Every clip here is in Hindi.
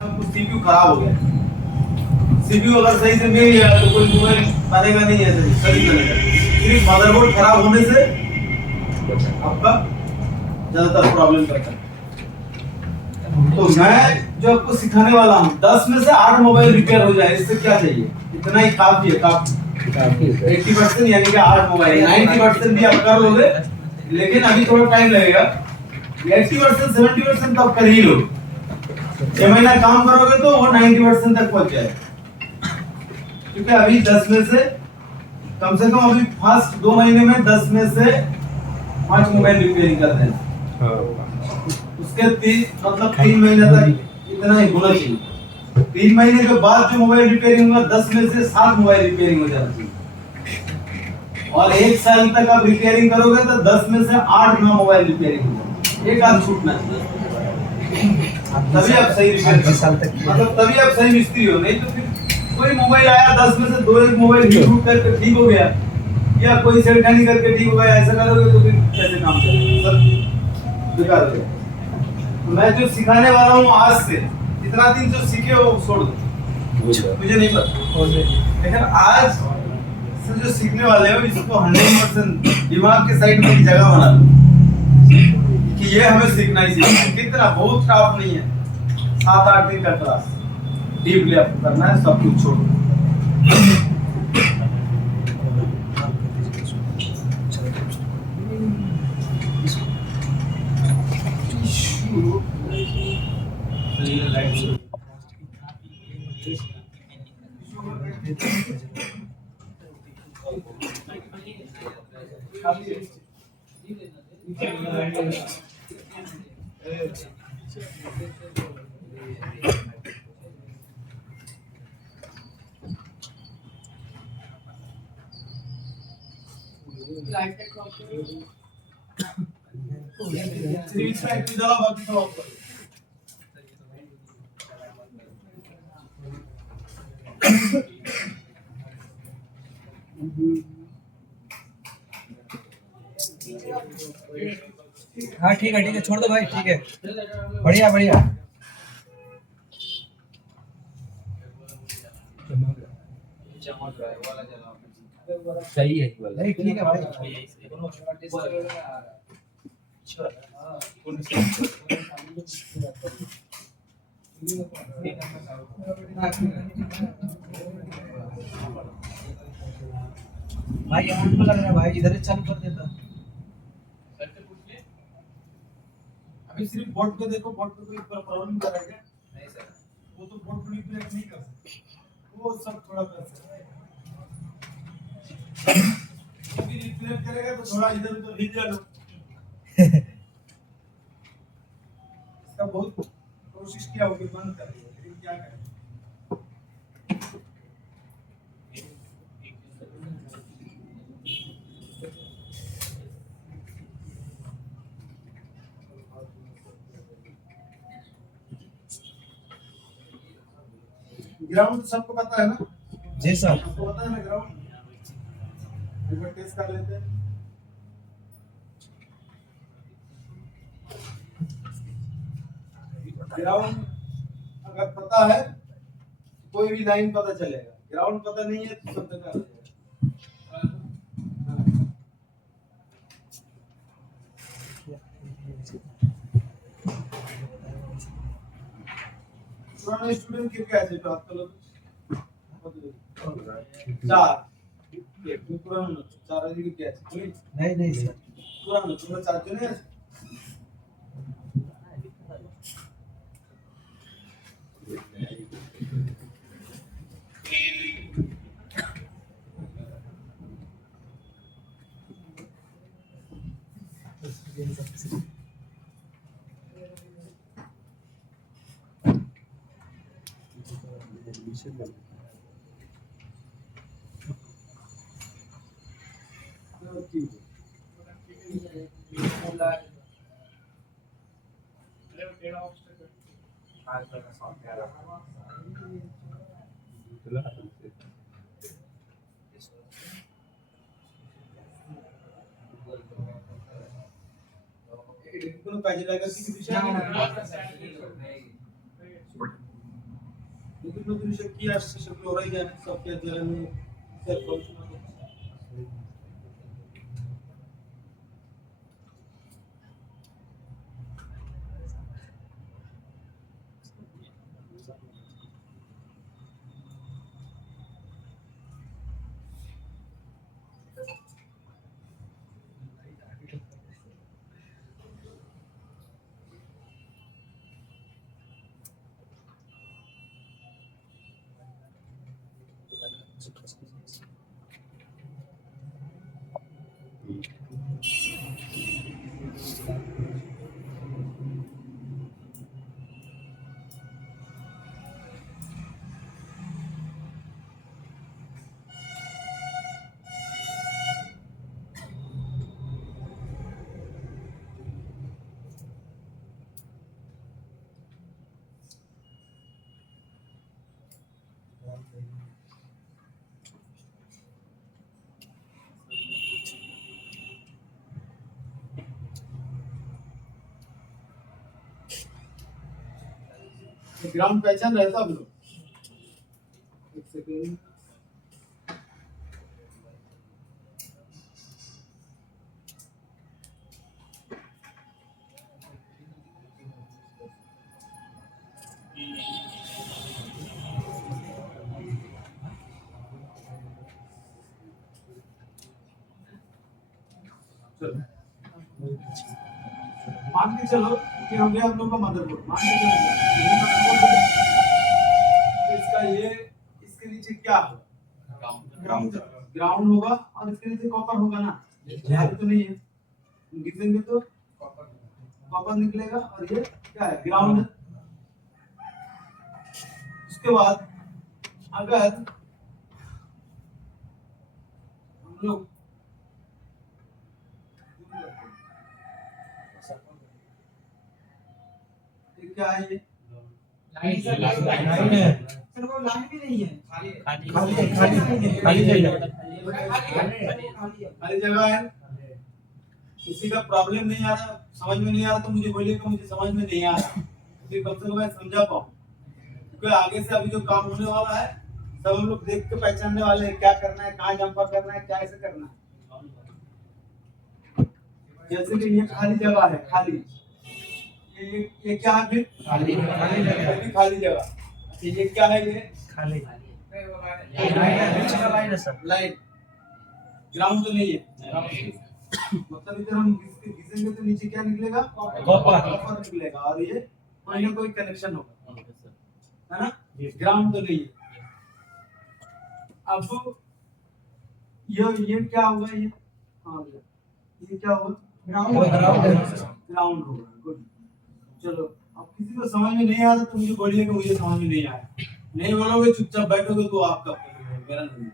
कुछ सीपीयू खराब हो गया, सीपीयू अगर सही से मिल गया तो कोई मोबाइल बनेगा नहीं, ऐसे सही बनेगा। सिर्फ मदरबोर्ड खराब होने से आपका ज्यादातर प्रॉब्लम करता है। तो मैं जो आपको सिखाने वाला हूँ 10 में से 8 मोबाइल रिपेयर हो जाए, इससे क्या चाहिए? इतना ही काफी है, काफी 80% यानी कि 8 मोबाइल। 90% भी आप कर लोगे, लेकिन अभी थोड़ा टाइम लगेगा। 80% 70% तो आप कर ही लोगे। 6 महीना काम करोगे तो वो 90% तक पहुंच जाएगा। क्योंकि अभी 10 में से कम से कम अभी फर्स्ट 2 महीने में 10 में से 5 मोबाइल रिपेयरिंग कर देना। उसके 3 महीने तक इतना ही होना चाहिए। 3 महीने के बाद जो मोबाइल रिपेयरिंग होगा 10 में से 7 मोबाइल रिपेयरिंग हो जाना चाहिए। और 1 साल तक आप रिपेयरिंग करोगे तो 10 में से 8-9 मोबाइल रिपेयरिंग हो जाएगा। एक आध छूटना चाहिए, तभी आप सही तभी आप सही मिस्त्री हो। नहीं तो फिर कोई मोबाइल आया 10 में से 2-1 मोबाइल हीट करके ठीक हो गया, या कोई छेड़खानी करके ठीक हो गया, ऐसा करोगे तो फिर कैसे काम चलेगा? सब बेकार हो जाएगा। मैं जो सिखाने वाला हूँ आज से, इतना दिन जो सीखे हो वो छोड़ दो, मुझे नहीं पता, लेकिन आज से जो सीखने वाले हो इसको 100% दिमाग के साइड में जगह बना लो कि ये हमें सीखना ही सीखना है। कितना बहुत टफ नहीं है, 7-8 दिन का क्लास डीपली आपको करना है, सब कुछ छोड़ दो। हाँ ठीक है छोड़ दो भाई, ठीक है, बढ़िया बढ़िया। सही है नहीं ठीक है भाई। भाई आपको लग रहा है भाई इधर ही चालू कर देता। अभी सिर्फ बोर्ड पे देखो, बोर्ड पे कोई प्रॉब्लम कर रहा है क्या? नहीं सर, वो तो बोर्ड पे रिफ्लेक्ट नहीं कर सकते, वो सब थोड़ा कर सकते हैं। अभी रिफ्लेक्ट करेगा तो थोड़ा इधर उधर हिल जाएगा। इसका बहुत कोशिश किया होगी बंद करने की, लेकिन क्या करें। ग्राउंड सबको पता है ना? जी सर। सबको पता है ना ग्राउंड? एक बार टेस्ट कर लेते हैं। ग्राउंड अगर पता है कोई भी लाइन पता चलेगा, ग्राउंड पता नहीं है तो सब बेकार हो जाएगा। पुराने स्टूडेंट कितने আছে তো আজকাল? চার পুরানো চার এদিকে কি আছে? नहीं सर। পুরানো তোমরা চারজনে আছে? কোনো কাজে লাগাচ্ছি কি বিষয়? নতুন সে কি আসছে সেগুলো ওরাই জানে, সফটওয়্যার যারা নিয়ে সেলফ গবেষণা করছে। ग्राउंड पहचान रहता आप लोग? एक सेकंड। चलो मान के चलो कि हो गया हम लोग का मदरबोर्ड, मान के चलो ये मदरबोर्ड है, तो इसका ये इसके नीचे क्या होगा? ग्राउंड होगा और इसके नीचे कॉपर होगा ना, यहाँ तो नहीं है, लिखेंगे तो कॉपर निकलेगा और ये क्या है? ग्राउंड है। उसके बाद अगर हम लोग ये क्या है? ये लाइन है सर वो लाइन भी नहीं है, खाली खाली जगह है। किसी का प्रॉब्लम नहीं आ रहा, समझ में नहीं आ रहा तो मुझे बोलिएगा मुझे समझ में नहीं आ रहा, फिर कब तक मैं समझा पाऊँ, क्योंकि आगे से अभी जो काम होने वाला है सब हम लोग देख के पहचानने वाले हैं, क्या करना है, कहाँ जंप करना है, क्या ऐसे करना है। जैसे कि ये खाली जगह है, खाली ये क्या है? फिर खाली खाली जगह। ये क्या है? ये खाली लाइन है सर। लाइन, ग्राउंड तो नहीं है। मतलब इधर हम घिसेंगे तो नीचे क्या निकलेगा? कॉपर निकलेगा और ये कोई ना कोई कनेक्शन होगा, है ना? ग्राउंड तो नहीं है। अब ये क्या होगा? ये हाँ ये क्या होगा? ग्राउंड होगा। गुड, चलो अब किसी को समझ में नहीं आ रहा तो मुझे बोलिएगा मुझे समझ में नहीं आया, नहीं बोलोगे चुपचाप बैठोगे तो आपका मेरा नहीं।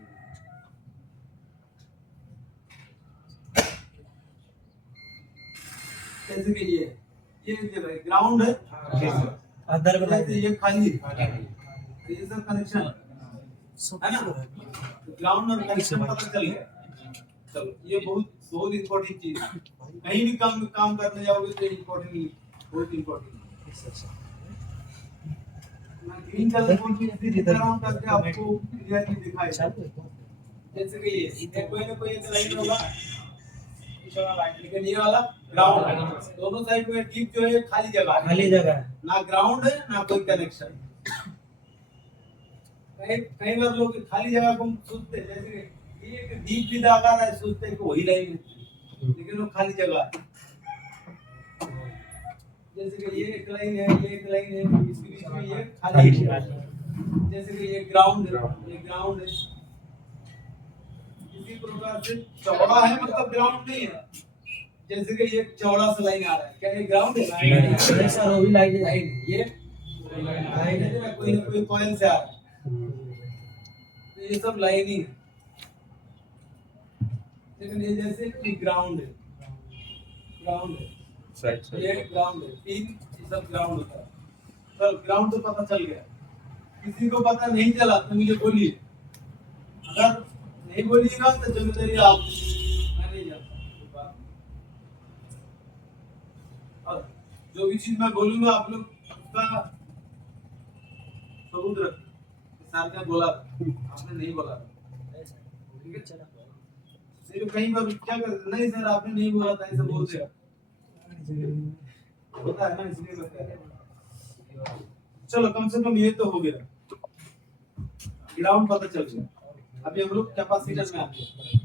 जैसे कि ये भाई ग्राउंड है, अंदर में जैसे ये खाली है, ये सब कनेक्शन है ना, तो ग्राउंड और कनेक्शन पता चल गया। चलो ये बहुत इम्पोर्टेंट चीज है, कहीं भी काम करने जाओगे तो इम्पोर्टेंट, बहुत इम्पोर्टेंट। मैं ग्रीन कलर को दिखा रहा हूँ ताकि आपको क्लियरली दिखाई दे। जैसे कि ये कोई ना कोई एक लाइन होगा, लेकिन ये वाला ग्राउंड, दोनों साइड में डीप जो है खाली जगह है, ना ग्राउंड है ना कोई कनेक्शन। कई बार लोग खाली जगह को सोचते हैं, जैसे ये एक डीप भी दागा रहा है, सोचते हैं कि वही लाइन है, लेकिन वो खाली जगह है। जैसे कि ये एक लाइन है, ये एक लाइन है, इसके बीच में ये खाली है। जैसे कि ये ग्राउंड है, इसी प्रकार से चौड़ा है मतलब ग्राउंड नहीं है। जैसे कि ये चौड़ा सा लाइन आ रहा है, क्या ये ग्राउंड है? सर वो भी लाइन है। ये लाइन है, कोई ना कोई कॉइल से आ रहा है, तो ये सब लाइनिंग है। लेकिन ये जैसे कि ग्राउंड है, ये ग्राउंड है, तीन ये सब ग्राउंड होता है। चल ग्राउंड तो पता चल गया, किसी को पता नहीं चला तो मुझे बोलिए, अगर नहीं बोलिएगा तो जिम्मेदारी आप, मैं नहीं जानता। और जो भी चीज मैं बोलूंगा आप लोग उसका सबूत रखें। सर ने बोला आपने नहीं बोला ठीक है सिर्फ कहीं बार क्या कर नहीं सर आपने नहीं बोला था ऐसे बोलते होता है ना इसलिए मैं कह रहा हूं। चलो कम से कम ये तो हो गया ग्राउंड पता चल गया अभी हम लोग कैपेसिटर में आते हैं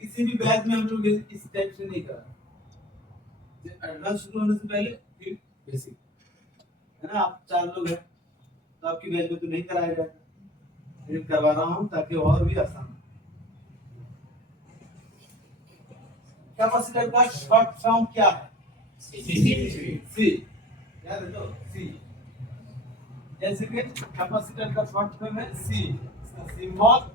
किसी भी बैच में हम लोग इस टाइप से नहीं करा एडवांस शुरू होने से पहले फिर बेसिक है ना आप 4 लोग हैं तो आपकी बैच में तो नहीं कराया जाता मैं करवा रहा हूं ताकि और भी आसान हो कैपेसिटर का शॉर्ट फॉर्म क्या है सी याद है तो सी जैसे कि कैपेसिटर का शॉर्ट फॉर्म है सी सिंबल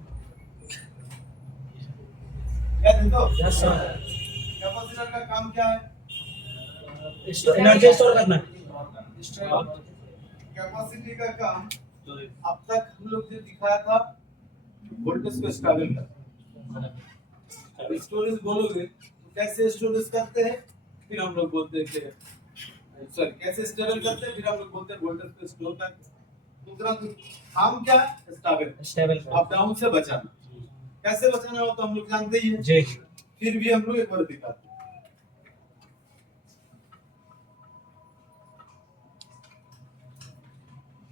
याद है तो यस सर कैपेसिटर का काम क्या है एनर्जी स्टोर करना कैपेसिटी का काम अब तक हम लोग जो दिखाया था वोल्टेज को स्टेबल करना स्टोरेज बोलोगे तो कैसे स्टोरेज करते हैं फिर हम लोग बोलते हैं कि सॉरी कैसे स्टेबल करते हैं फिर हम लोग बोलते हैं वोल्टेज को स्टोर करते दूसरा काम क्या है स्टेबल अप डाउन से बचाना कैसे बचाना हो तो हम लोग जानते ही हैं जी फिर भी हम लोग एक बार दिखाते हैं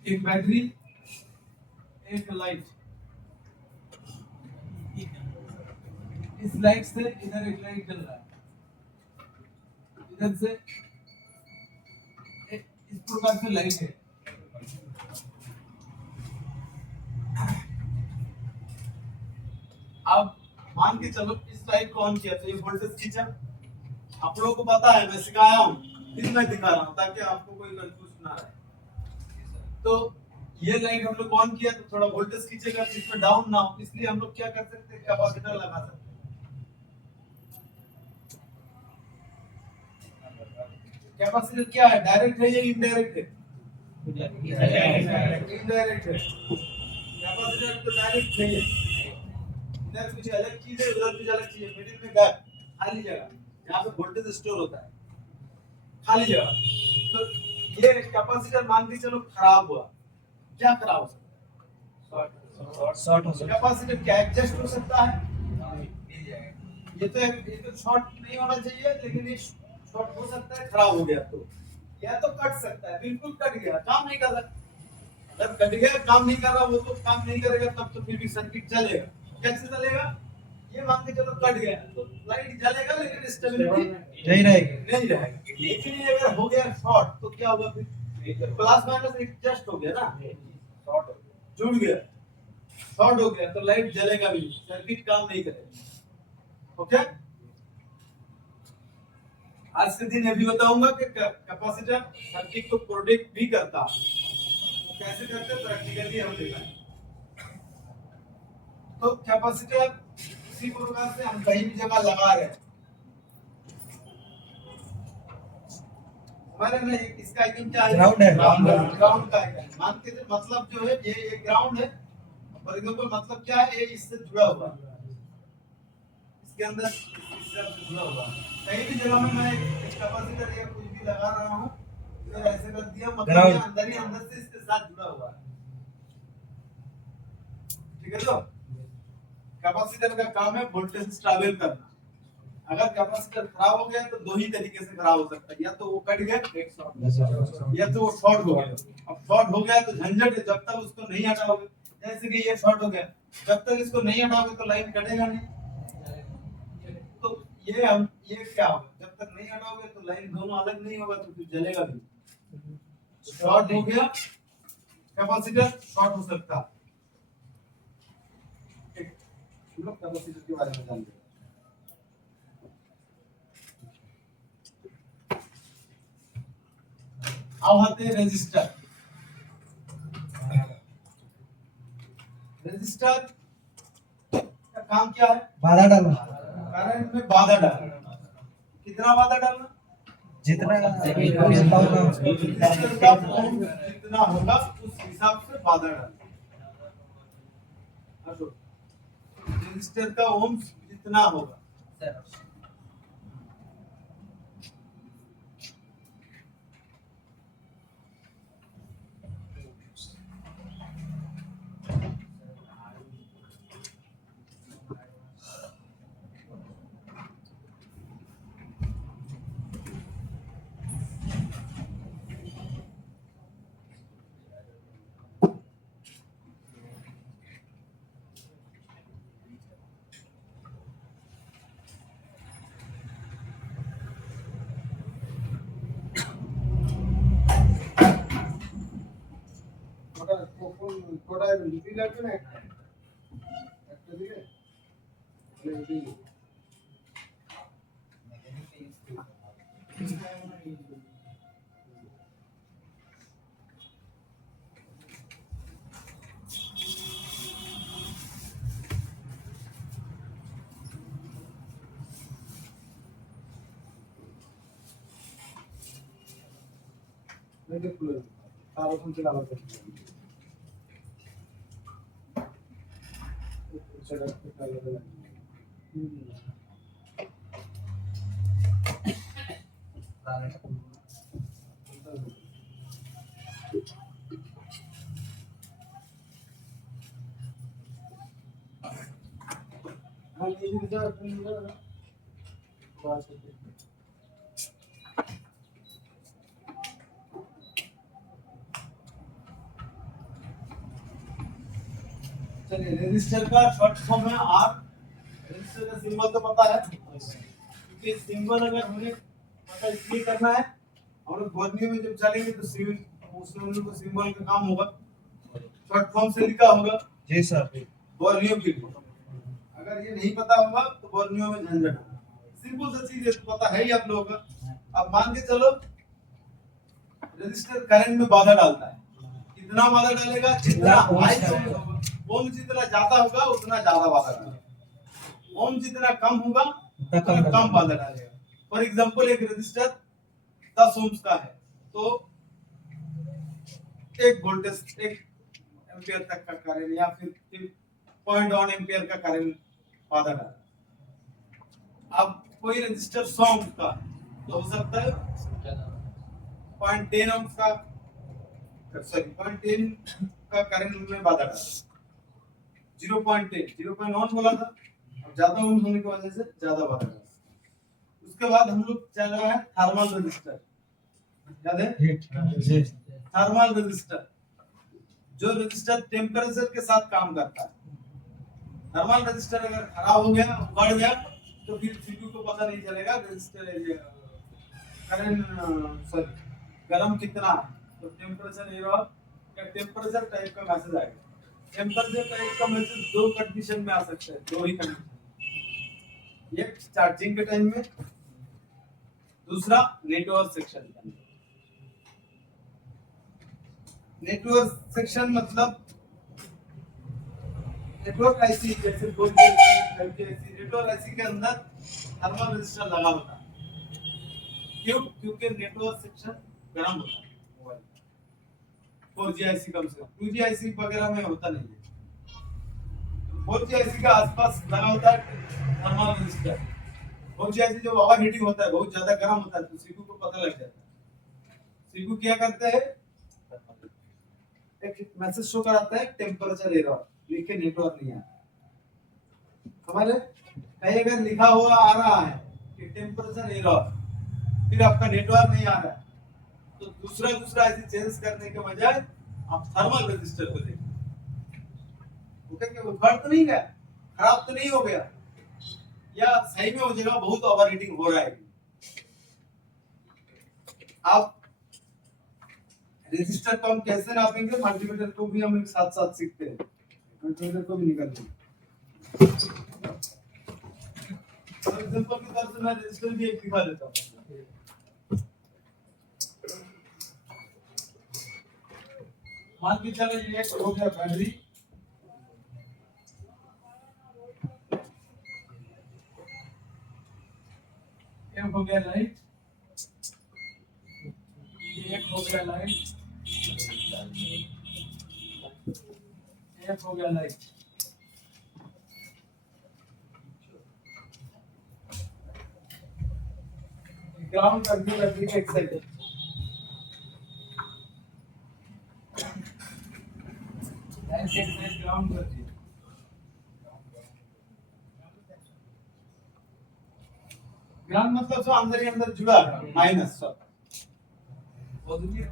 एक बैटरी एक लाइट इस लाइट से इधर एक लाइट जल रहा है इधर से इस प्रकार से लाइट है अब मान के चलो इस लाइट को ऑन किया तो ये वोल्टेज खींचा आप लोगों को पता है मैं सिखाया हूं फिर मैं दिखा रहा हूं ताकि आपको कोई कंफ्यूज ना रहे तो ये लाइट हम लोग ऑन किया तो थोड़ा वोल्टेज खींचेगा जिसमें डाउन ना हो इसलिए हम लोग क्या कर सकते हैं कैपेसिटर लगा सकते हैं कैपेसिटर क्या है डायरेक्ट है या इनडायरेक्ट है इनडायरेक्ट है कैपेसिटर तो डायरेक्ट नहीं है इधर कुछ अलग चीज है उधर कुछ अलग चीज है मिडिल में गैप खाली जगह जहां पे वोल्टेज स्टोर होता है खाली जगह तो ये कैपेसिटर मान के चलो खराब हुआ क्या खराब हो सकता है शॉर्ट हो सकता कैपेसिटर क्या एडजस्ट हो सकता है ये तो शॉर्ट नहीं होना चाहिए लेकिन ये शॉर्ट हो सकता है खराब हो गया तो या तो कट सकता है बिल्कुल कट गया काम नहीं कर रहा अगर कट गया काम नहीं कर रहा वो तो काम नहीं करेगा तब तो फिर भी सर्किट चलेगा कैसे चलेगा ये मान के चलो कट गया तो लाइट जलेगा लेकिन स्टेबिलिटी नहीं रहेगी नहीं रहेगा लेकिन ये अगर हो गया शॉर्ट तो क्या होगा फिर प्लस माइनस एडजस्ट हो गया ना शॉर्ट जुड़ गया शॉर्ट हो गया तो लाइट जलेगा भी सर्किट काम नहीं करेगा ओके आज के दिन ये भी बताऊंगा कि कैपेसिटर सर्किट को प्रोटेक्ट भी करता है वो कैसे करते हैं प्रैक्टिकली हम दिखाएंगे तो कैपेसिटर इसी प्रकार से हम कहीं भी जगह लगा रहे हैं हमारे में इसका आइकन क्या है ग्राउंड है ग्राउंड का आइकन मान के मतलब जो है ये एक ग्राउंड है फॉर एग्जांपल मतलब क्या है ये इससे जुड़ा हुआ है इसके अंदर इससे जुड़ा हुआ है कहीं भी जगह में मैं एक कैपेसिटर या कुछ भी लगा रहा हूं तो ऐसे कर दिया मतलब ये अंदर ही अंदर से इसके साथ जुड़ा हुआ है ठीक है तो कैपेसिटर का काम है वोल्टेज स्टेबल करना अगर कैपेसिटर खराब हो गया तो दो ही तरीके से खराब हो सकता है या तो वो कट गया या तो वो शॉर्ट हो गया अब शॉर्ट हो गया तो झंझट है जब तक उसको नहीं हटाओगे जैसे कि ये शॉर्ट हो गया जब तक इसको नहीं हटाओगे तो लाइन कटेगा नहीं तो ये क्या होगा जब तक नहीं हटाओगे तो लाइन दोनों अलग नहीं होगा तो फिर जलेगा भी शॉर्ट हो गया कैपेसिटर शॉर्ट हो सकता है हम लोग कैपेसिटर के बारे में जानते हैं अब आते हैं रेजिस्टर रेजिस्टर का काम क्या है बाधा डालना करंट में बाधा डालना कितना बाधा डालना जितना रेजिस्टर का ओम जितना होगा उस हिसाब से बाधा डालना रेजिस्टर का ओम जितना होगा छोटा लिपि লাগবে না একটা দিকে এটা খুলে তার ওখান থেকে আলাদা সেটা একটা আলাদা हाँ ये भी जा बात करते चलिए रजिस्टर का शॉर्ट फॉर्म है आर रजिस्टर का सिंबल तो पता है क्योंकि सिंबल अगर हमें पता इसलिए करना है हम लोग वर्नियो में जब चलेंगे तो उसमें हम लोग को सिंबल का काम होगा शॉर्ट फॉर्म से लिखा होगा जी सर वर्नियो के लिए अगर ये नहीं पता होगा तो वर्नियो में झंझट होगा सिंपल सा चीज है तो पता है ही आप लोगों का अब मान के चलो रजिस्टर करंट में बाधा डालता है कितना बाधा डालेगा जितना हाई ओम जितना ज्यादा होगा उतना ज्यादा बाधा डालेगा ओम जितना कम होगा उतना कम बाधा डालेगा फॉर एग्जांपल एक रजिस्टर 10 ओम्स का है तो एक वोल्टेज 1 एम्पियर तक का करंट या फिर 0.1 एम्पियर का करंट बाधा डालेगा अब कोई रजिस्टर 100 ओम्स का तो हो सकता है 0.10 ओम्स का सॉरी 0.10 का करंट में बाधा डालेगा 0.1 बोला था अब ज्यादा ओम होने की वजह से ज्यादा बाधा डालेगा उसके बाद हम लोग चल रहा है थर्मल रजिस्टर याद है थर्मल रजिस्टर जो रजिस्टर टेम्परेचर के साथ काम करता है थर्मल रजिस्टर अगर खराब हो गया बढ़ गया तो फिर सीपीयू को पता नहीं चलेगा रजिस्टर करंट सॉरी गर्म कितना है तो टेम्परेचर एरर या टेम्परेचर टाइप का मैसेज आएगा टेम्परेचर टाइप का मैसेज दो कंडीशन में आ सकता है दो ही कंडीशन एक चार्जिंग के टाइम में दूसरा नेटवर्क सेक्शन के अंदर नेटवर्क सेक्शन मतलब नेटवर्क आईसी जैसे 4G आईसी नेटवर्क आईसी के अंदर थर्मल रजिस्टर लगा होता है क्यों क्योंकि नेटवर्क सेक्शन गर्म होता है मोबाइल 4G आईसी कम से कम 2G आईसी वगैरह में होता नहीं है 4G आईसी का आसपास लगा होता है थर्मल रजिस्टर 4G आईसी जब ओवर हीटिंग होता है बहुत ज्यादा गर्म होता है तो सीपीयू को पता लग जाता है सीपीयू क्या करता है एक मैसेज शो कराता है टेम्परेचर एरर लिख के नेटवर्क नहीं आता हमारे कहीं अगर लिखा हुआ आ रहा है कि टेम्परेचर एरर फिर आपका नेटवर्क नहीं आ रहा है तो दूसरा ऐसे चेंज करने के बजाय आप थर्मल रजिस्टर को देखिए ओके कि वो फर्क तो नहीं गया खराब तो नहीं हो गया या सही में वो जगह बहुत ओवर हीटिंग हो रहा है आप रजिस्टर को हम कैसे नापेंगे मल्टीमीटर को भी हम एक साथ साथ सीखते हैं मल्टीमीटर को भी निकालते हैं फॉर एग्जांपल की तरफ से मैं रजिस्टर भी एक दिखा देता हूं मान के चले ये एक हो गया बैटरी एक हो गया लाइट एक हो गया लाइट एक हो गया लाइट ग्राउंड कर दिया बैटरी के एक साइड ग्राउंड कर दिया ग्राउंड मतलब सो अंदर ही अंदर जुड़ा माइनस सब पॉजिटिव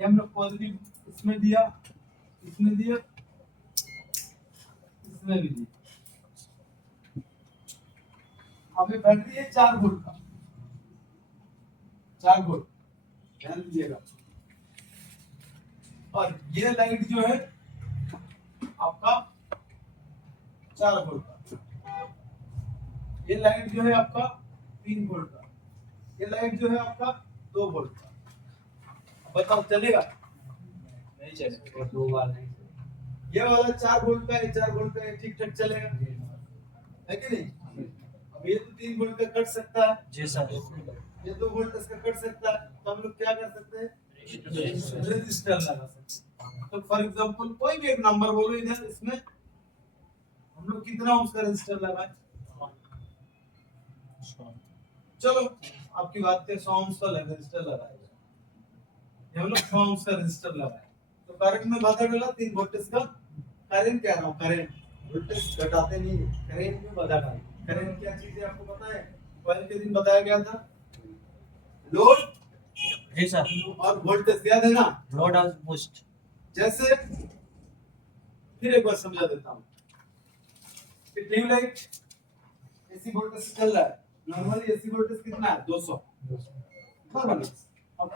ये हम लोग पॉजिटिव इसमें दिया इसमें दिया इसमें भी दिया अब ये बैटरी है 4 वोल्ट का 4 वोल्ट ध्यान दीजिएगा। और ये लाइट जो है आपका 4 वोल्ट का, ये लाइट जो है आपका 3 वोल्ट का, ये लाइट जो है आपका 2 वोल्ट का। बताओ चलेगा? नहीं चलेगा। 2 बार नहीं। ये वाला 4 वोल्ट का है, 4 वोल्ट का है, ठीक ठाक चलेगा, है कि नहीं? अब ये तो 3 वोल्ट का कट सकता है, जी सर। ये 2 वोल्ट इसका कट सकता है, तो हम लोग क्या कर सकते हैं? रेजिस्टर लगा सकते हैं। तो फॉर एग्जांपल कोई भी एक नंबर बोलो इधर, इसमें हम लोग कितना ओम्स का रेजिस्टर लगाएं? चलो आपकी बात पे 100 ओम्स का रेजिस्टर लगाएगा, ये हम लोग 100 ओम्स का रेजिस्टर लगाए, तो करंट में बाधा डाला 3 वोल्टेज का करंट, कह रहा हूँ करंट, वोल्टेज घटाते नहीं है, करंट में बाधा डाल। करंट क्या चीज है आपको पता है? कल के दिन बताया गया था, लोड जी सर। और वोल्टेज याद है ना? लोड और बूस्ट। जैसे फिर एक बार समझा देता हूँ, ट्यूबलाइट एसी वोल्टेज से चल रहा है, नॉर्मली एसी वोल्टेज कितना है? 200 नॉर्मली। अब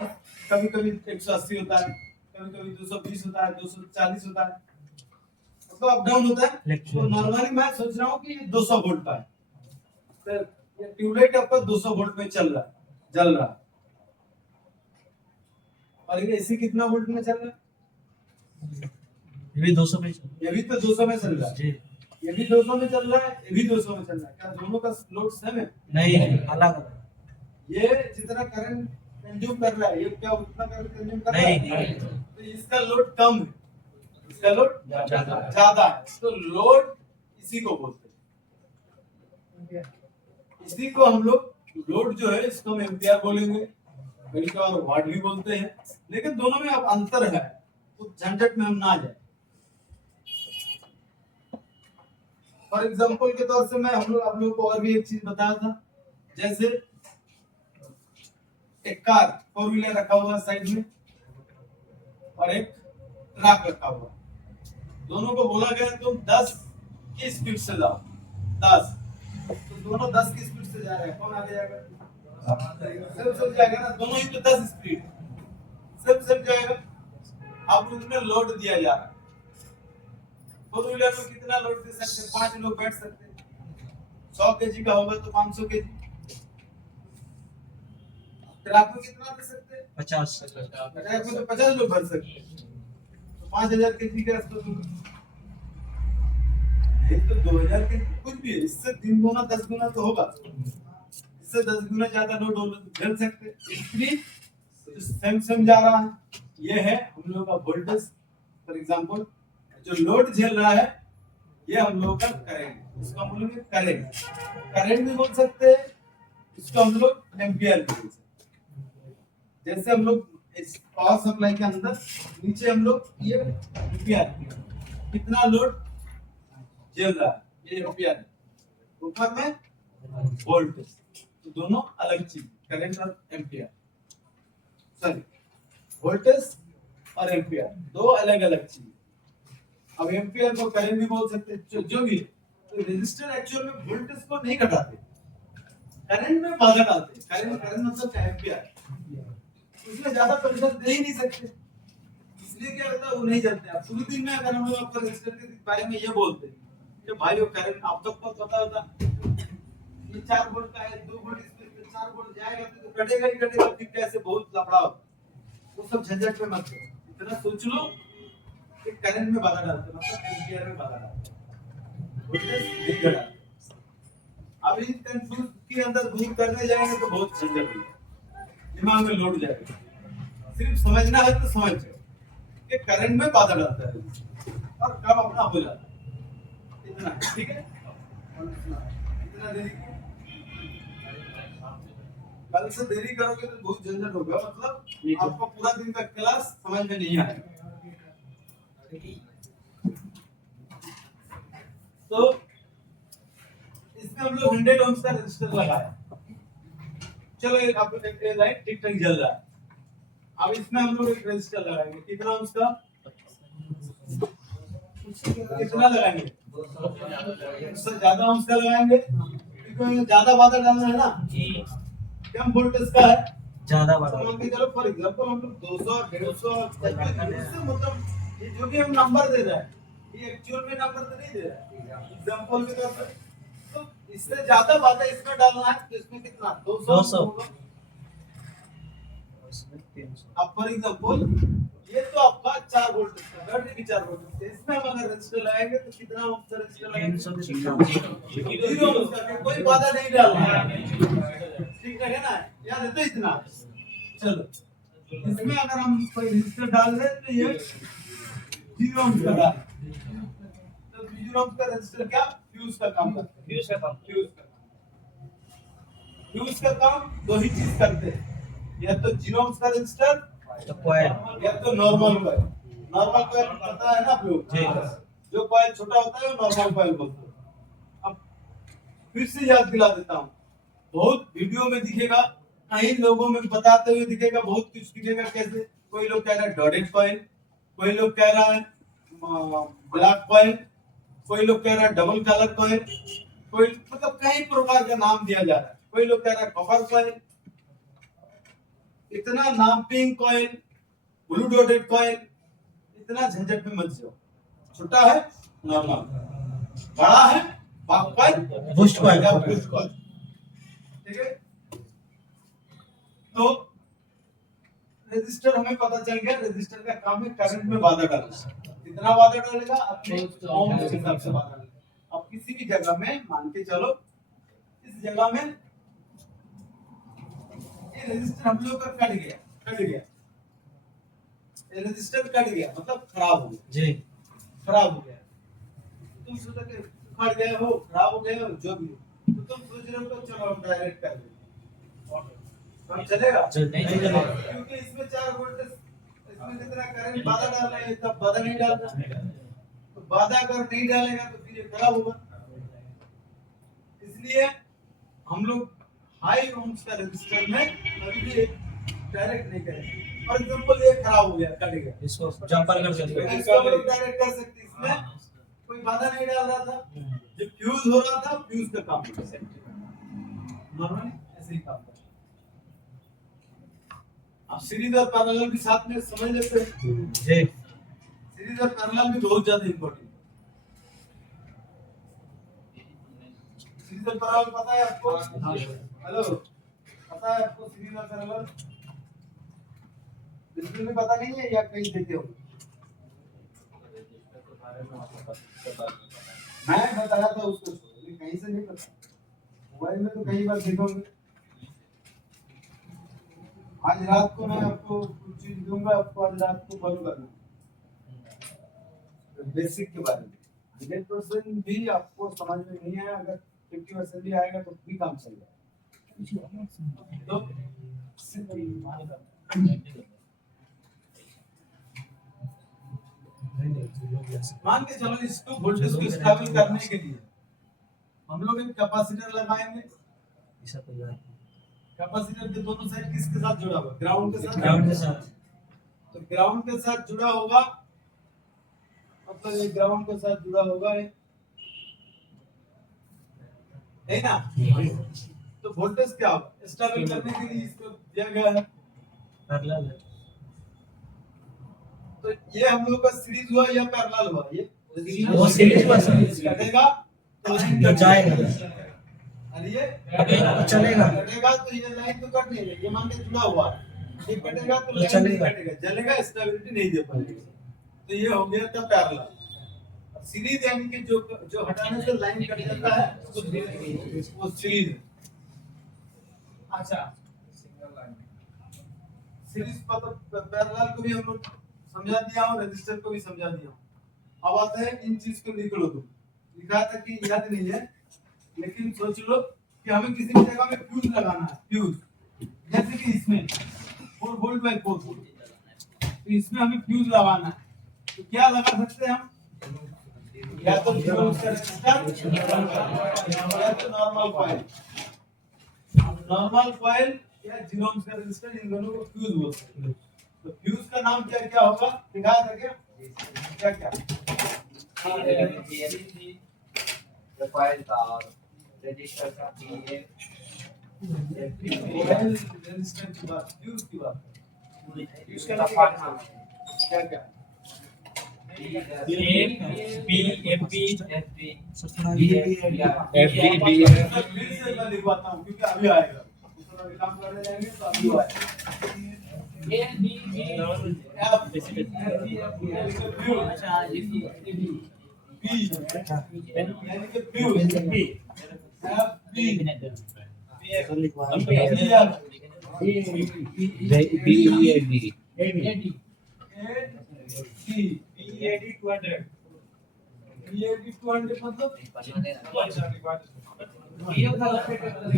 कभी कभी 180 होता है, कभी कभी 220 होता है, 240 होता है, तो अप डाउन होता है। तो नॉर्मली मैं सोच रहा हूँ कि ये 200 वोल्ट का है, तो ये ट्यूबलाइट आपका 200 वोल्ट में चल रहा है, जल रहा है। और ये एसी कितना वोल्ट में चल रहा है? ये भी 200 पे। ये भी तो 200 में चल रहा है, जी। ये भी 200 में चल रहा है, ये भी 200 में चल रहा है। क्या दोनों का लोड सेम है? नहीं, अलग। ये जितना करंट कंज्यूम कर रहा है, ये क्या उतना करंट कंज्यूम कर रहा है? नहीं। तो इसका लोड कम है, इसका लोड ज्यादा है, तो लोड इसी को बोलते हैं। इसी को हम लोग लोड जो है इसको हम एम्पियर बोलेंगे, कभी कभार वाट भी बोलते हैं, लेकिन दोनों में अब अंतर है, तो झंझट में हम ना जाए। फॉर एग्जांपल के तौर से मैं आप लोगों को और भी एक चीज बताया था, जैसे एक कार 4 व्हीलर रखा हुआ साइड में और एक ट्रक रखा हुआ, दोनों को बोला गया तुम 10 की स्पीड से जाओ, 10, तो दोनों 10 की स्पीड से जा रहे हैं, कौन आगे जाएगा? सब जाएगा ना, दोनों ही तो 10 स्पीड, सब जाएगा। अब उनमें लोड दिया जा रहा है, 4 व्हीलर में कितना लोड दे सकते हैं? 5 लोग बैठ सकते हैं, 100 केजी का होगा तो 500 केजी। ट्रक में कितना दे सकते हैं? 50। ट्रक में तो 50 लोग भर सकते हैं, तो 5000 केजी के आसपास होगा। ये तो 2000 केजी कुछ भी है, इससे 3 गुना 10 गुना तो होगा, इससे 10 गुना ज्यादा लोड झेल सकते हैं, इसलिए सेम जा रहा है। ये है हम लोगों का वोल्टेज। फॉर एग्जांपल जो लोड झेल रहा है ये हम लोग का करंट, इसको हम लोग करंट भी बोल सकते हैं, इसको हम लोग एम्पियर भी बोल सकते हैं। जैसे हम लोग इस पावर सप्लाई के अंदर नीचे हम लोग ये एम्पियर कितना लोड झेल रहा है, ये एम्पियर है, ऊपर में वोल्टेज, तो दोनों अलग चीज, करंट और एम्पियर, सॉरी वोल्टेज और एम्पियर दो अलग अलग चीज। अब एम्पियर को करंट भी बोल सकते हैं, जो भी, तो रेजिस्टर एक्चुअल में वोल्टेज को नहीं घटाते, करंट में बाधा डालते। करंट मतलब क्या? एम्पियर, उसमें ज्यादा प्रेशर दे ही नहीं सकते, इसलिए क्या होता है वो नहीं चलते। अब शुरू दिन में अगर हम लोग आपको रेजिस्टर के बारे में ये बोलते हैं कि भाई वो करंट आप सबको पता होता, ये 4 वोल्ट का है, 2 वोल्ट इसमें 4 वोल्ट जाएगा तो कटेगा ही कटेगा, फिर कैसे बहुत लफड़ा हो, वो सब झंझट में मत करो, इतना सोच लो कि करंट में बाधा डालते मतलब एम्पियर में बाधा डालते, वोल्टेज नहीं घटाते। अब इस कंफ्यूज के अंदर दूर करने जाएंगे तो बहुत झंझट होगा, दिमाग में लोड जाएगा। सिर्फ समझना है तो समझ जाओ कि करंट में बाधा डालता है और काम अपना हो जाता है, इतना ठीक है। इतना देरी कल से देरी करोगे तो बहुत झंझट होगा, मतलब आपको पूरा दिन का क्लास समझ में नहीं आएगा। तो इसमें हम लोग 100 ओम्स का रेजिस्टर लगाया, चलो एक आपको लाइट ठीक ठाक जल रहा है। अब इसमें हम लोग एक रेजिस्टर लगाएंगे, कितना ओम्स का? कितना लगाएंगे? उससे ज्यादा ओम्स का लगाएंगे, क्योंकि ज्यादा बाधा डालना है ना, कम वोल्टेज का है ज्यादा तो बड़ा मान के चलो फॉर एग्जांपल हम लोग 200 150 इससे मतलब ये जो भी हम नंबर दे रहे हैं ये एक्चुअल में नंबर तो नहीं दे रहा है एग्जांपल के तौर पर। तो इससे ज्यादा बात है इसमें डालना है तो इसमें कितना 200 होगा। इसमें 300 अब फॉर एग्जांपल ये तो आपका 4 वोल्ट का बैटरी भी 4 वोल्ट है इसमें हम अगर रेजिस्टर लगाएंगे तो कितना ओम का रेजिस्टर लगाएंगे 0 ओम का कोई बाधा नहीं डालना है ठीक है ना याद है तो इतना चलो इसमें अगर हम कोई रेजिस्टर डाल दें तो ये 0 ओम का डाल तो 0 ओम का रेजिस्टर क्या फ्यूज का काम करता है फ्यूज का काम दो ही चीज करते हैं या तो 0 ओम का रेजिस्टर तो कॉइल या तो नॉर्मल कॉइल पता है ना आप लोग जो कॉइल छोटा होता है वो नॉर्मल कॉइल बोलते हैं। अब फिर से याद दिला देता हूँ बहुत वीडियो में दिखेगा कई लोगों में बताते हुए दिखेगा बहुत कुछ दिखेगा कैसे कोई लोग कह रहा है डॉटेड कॉइल कोई लोग कह रहा है ब्लैक कॉइल कोई लोग कह रहा है डबल कलर कॉइल कोई मतलब कई प्रकार का नाम दिया जा रहा है कोई लोग कह रहा है कॉपर कॉइल इतना नाम pink coil blue dotted coil इतना झंझट में मत जाओ छोटा है नॉर्मल बड़ा है बाप कॉइल बूस्ट कॉइल या बूस्ट कॉइल ठीक है। तो रेजिस्टर हमें पता चल गया रेजिस्टर का काम है करंट में बाधा डालना कितना बाधा डालेगा अपने ओम के हिसाब से बाधा डालेगा। अब किसी भी जगह में मान के चलो इस जगह में ये रेजिस्टर हम लोग का कट गया ये रेजिस्टर कट गया मतलब खराब हो गया जी खराब हो गया तुम सोचो कि उखड़ गए हो खराब हो गए हो जो भी हो तो तुम सोच रहे हो तो चलो हम डायरेक्ट कर देंगे हम चलेगा नहीं चलेगा क्योंकि इसमें 4 वोल्ट इसमें कितना करंट बाधा डालना है तब बाधा नहीं डालना तो बाधा अगर नहीं डालेगा तो फिर ये खराब होगा इसलिए हम लोग हाई ओम्स का रेजिस्टर में कभी भी डायरेक्ट नहीं करेंगे। फॉर एग्जांपल ये खराब हो गया कट गया इसको जंपर कर सकते हैं इसको हम लोग डायरेक्ट कर सकते इसमें कोई बाधा नहीं डाल रहा था जो फ्यूज हो रहा था फ्यूज का काम कर सकते नॉर्मली ऐसे ही काम करता अब सीरीज और पैरेलल भी साथ में समझ लेते हैं जी सीरीज और पैरेलल भी बहुत ज्यादा इंपॉर्टेंट सीरीज और पैरेलल पता है आपको हेलो पता है आपको सीरीज और पैरेलल बिल्कुल भी पता नहीं है या कहीं देते हो मैं बताया था उसको कहीं से नहीं पता मोबाइल में तो कई बार देखोगे आज रात को मैं आपको कुछ चीज दूंगा आपको आज रात को फॉलो करना बेसिक के बारे में 100% भी आपको समझ में नहीं आया अगर 50% भी आएगा तो भी काम चल जाएगा तो मान के चलो इसको वोल्टेज को स्टेबल करने के लिए हम लोग एक कैपेसिटर लगाएंगे कैपेसिटर के दोनों साइड किसके साथ जुड़ा हुआ ग्राउंड के साथ तो ग्राउंड के साथ जुड़ा होगा मतलब ये ग्राउंड के साथ जुड़ा होगा है ना तो वोल्टेज क्या होगा स्टेबल करने के लिए इसको दिया गया है पैरेलल तो ये हम लोग का सीरीज हुआ या पैरेलल हुआ ये वो सीरीज हुआ कटेगा तो जाएगा अरे ये कटेगा तो चलेगा कटेगा तो ये लाइन तो कट नहीं है ये मान के जुड़ा हुआ है ये कटेगा तो लाइन चलेगा। नहीं कटेगा जलेगा स्टेबिलिटी नहीं दे पाएगा तो ये हो गया था पैरेलल सीरीज यानी कि जो हटाने से लाइन कट जाता है वो सीरीज अच्छा सीरीज पैरेलल को भी हम लोग समझा दिया और रजिस्टर को भी समझा दिया अब आते हैं इन चीज को लिख लो तुम लिखा था कि याद नहीं है लेकिन सोच लो कि हमें किसी भी जगह में फ्यूज लगाना है फ्यूज जैसे कि इसमें 4 वोल्ट बाय 4 वोल्ट तो इसमें हमें फ्यूज लगाना है तो क्या लगा सकते हैं हम या तो फ्यूज का रेजिस्टर या तो नॉर्मल कॉइल या 0 ओम का रेजिस्टर इन दोनों को फ्यूज बोलते हैं तो फ्यूज का नाम क्या क्या होगा दिखा सके क्या क्या कॉइल तार रजिस्टर का पीए कॉइल रेजिस्टेंस की बात, फ्यूज की बात, उसका नाम क्या क्या मैं फिर से मैं लिखवाता हूँ क्योंकि अभी आएगा, दूसरा काम करने जाएंगे तो अभी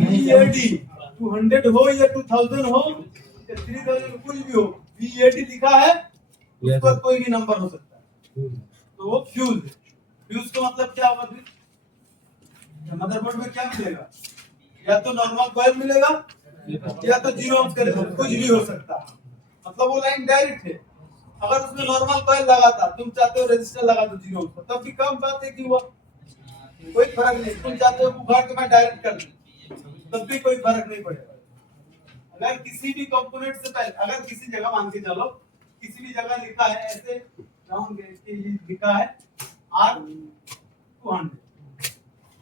बीएडी 200 हो या 2000 हो या 3000 कुछ भी हो, बीएडी लिखा है उस पर कोई भी नंबर हो सकता है, तो वो फ्यूज है। फ्यूज का मतलब क्या होगा फिर? मदरबोर्ड में क्या मिलेगा? या तो नॉर्मल कॉइल मिलेगा या तो जीरो ओम्स का रेजिस्टेंस, कुछ भी हो सकता है। मतलब वो लाइन डायरेक्ट है। अगर उसमें नॉर्मल कॉइल लगा था, तुम चाहते हो रेजिस्टर लगा दो जीरो ओम्स का, तब भी कम बात है कि हुआ, कोई फर्क नहीं। तुम चाहते हो उखाड़ के मैं डायरेक्ट कर दूं, तब भी कोई फर्क नहीं पड़ेगा। अगर किसी भी कंपोनेंट से पहले, अगर किसी जगह मान के चलो किसी भी जगह लिखा है ऐसे राउंड के ये लिखा है R200,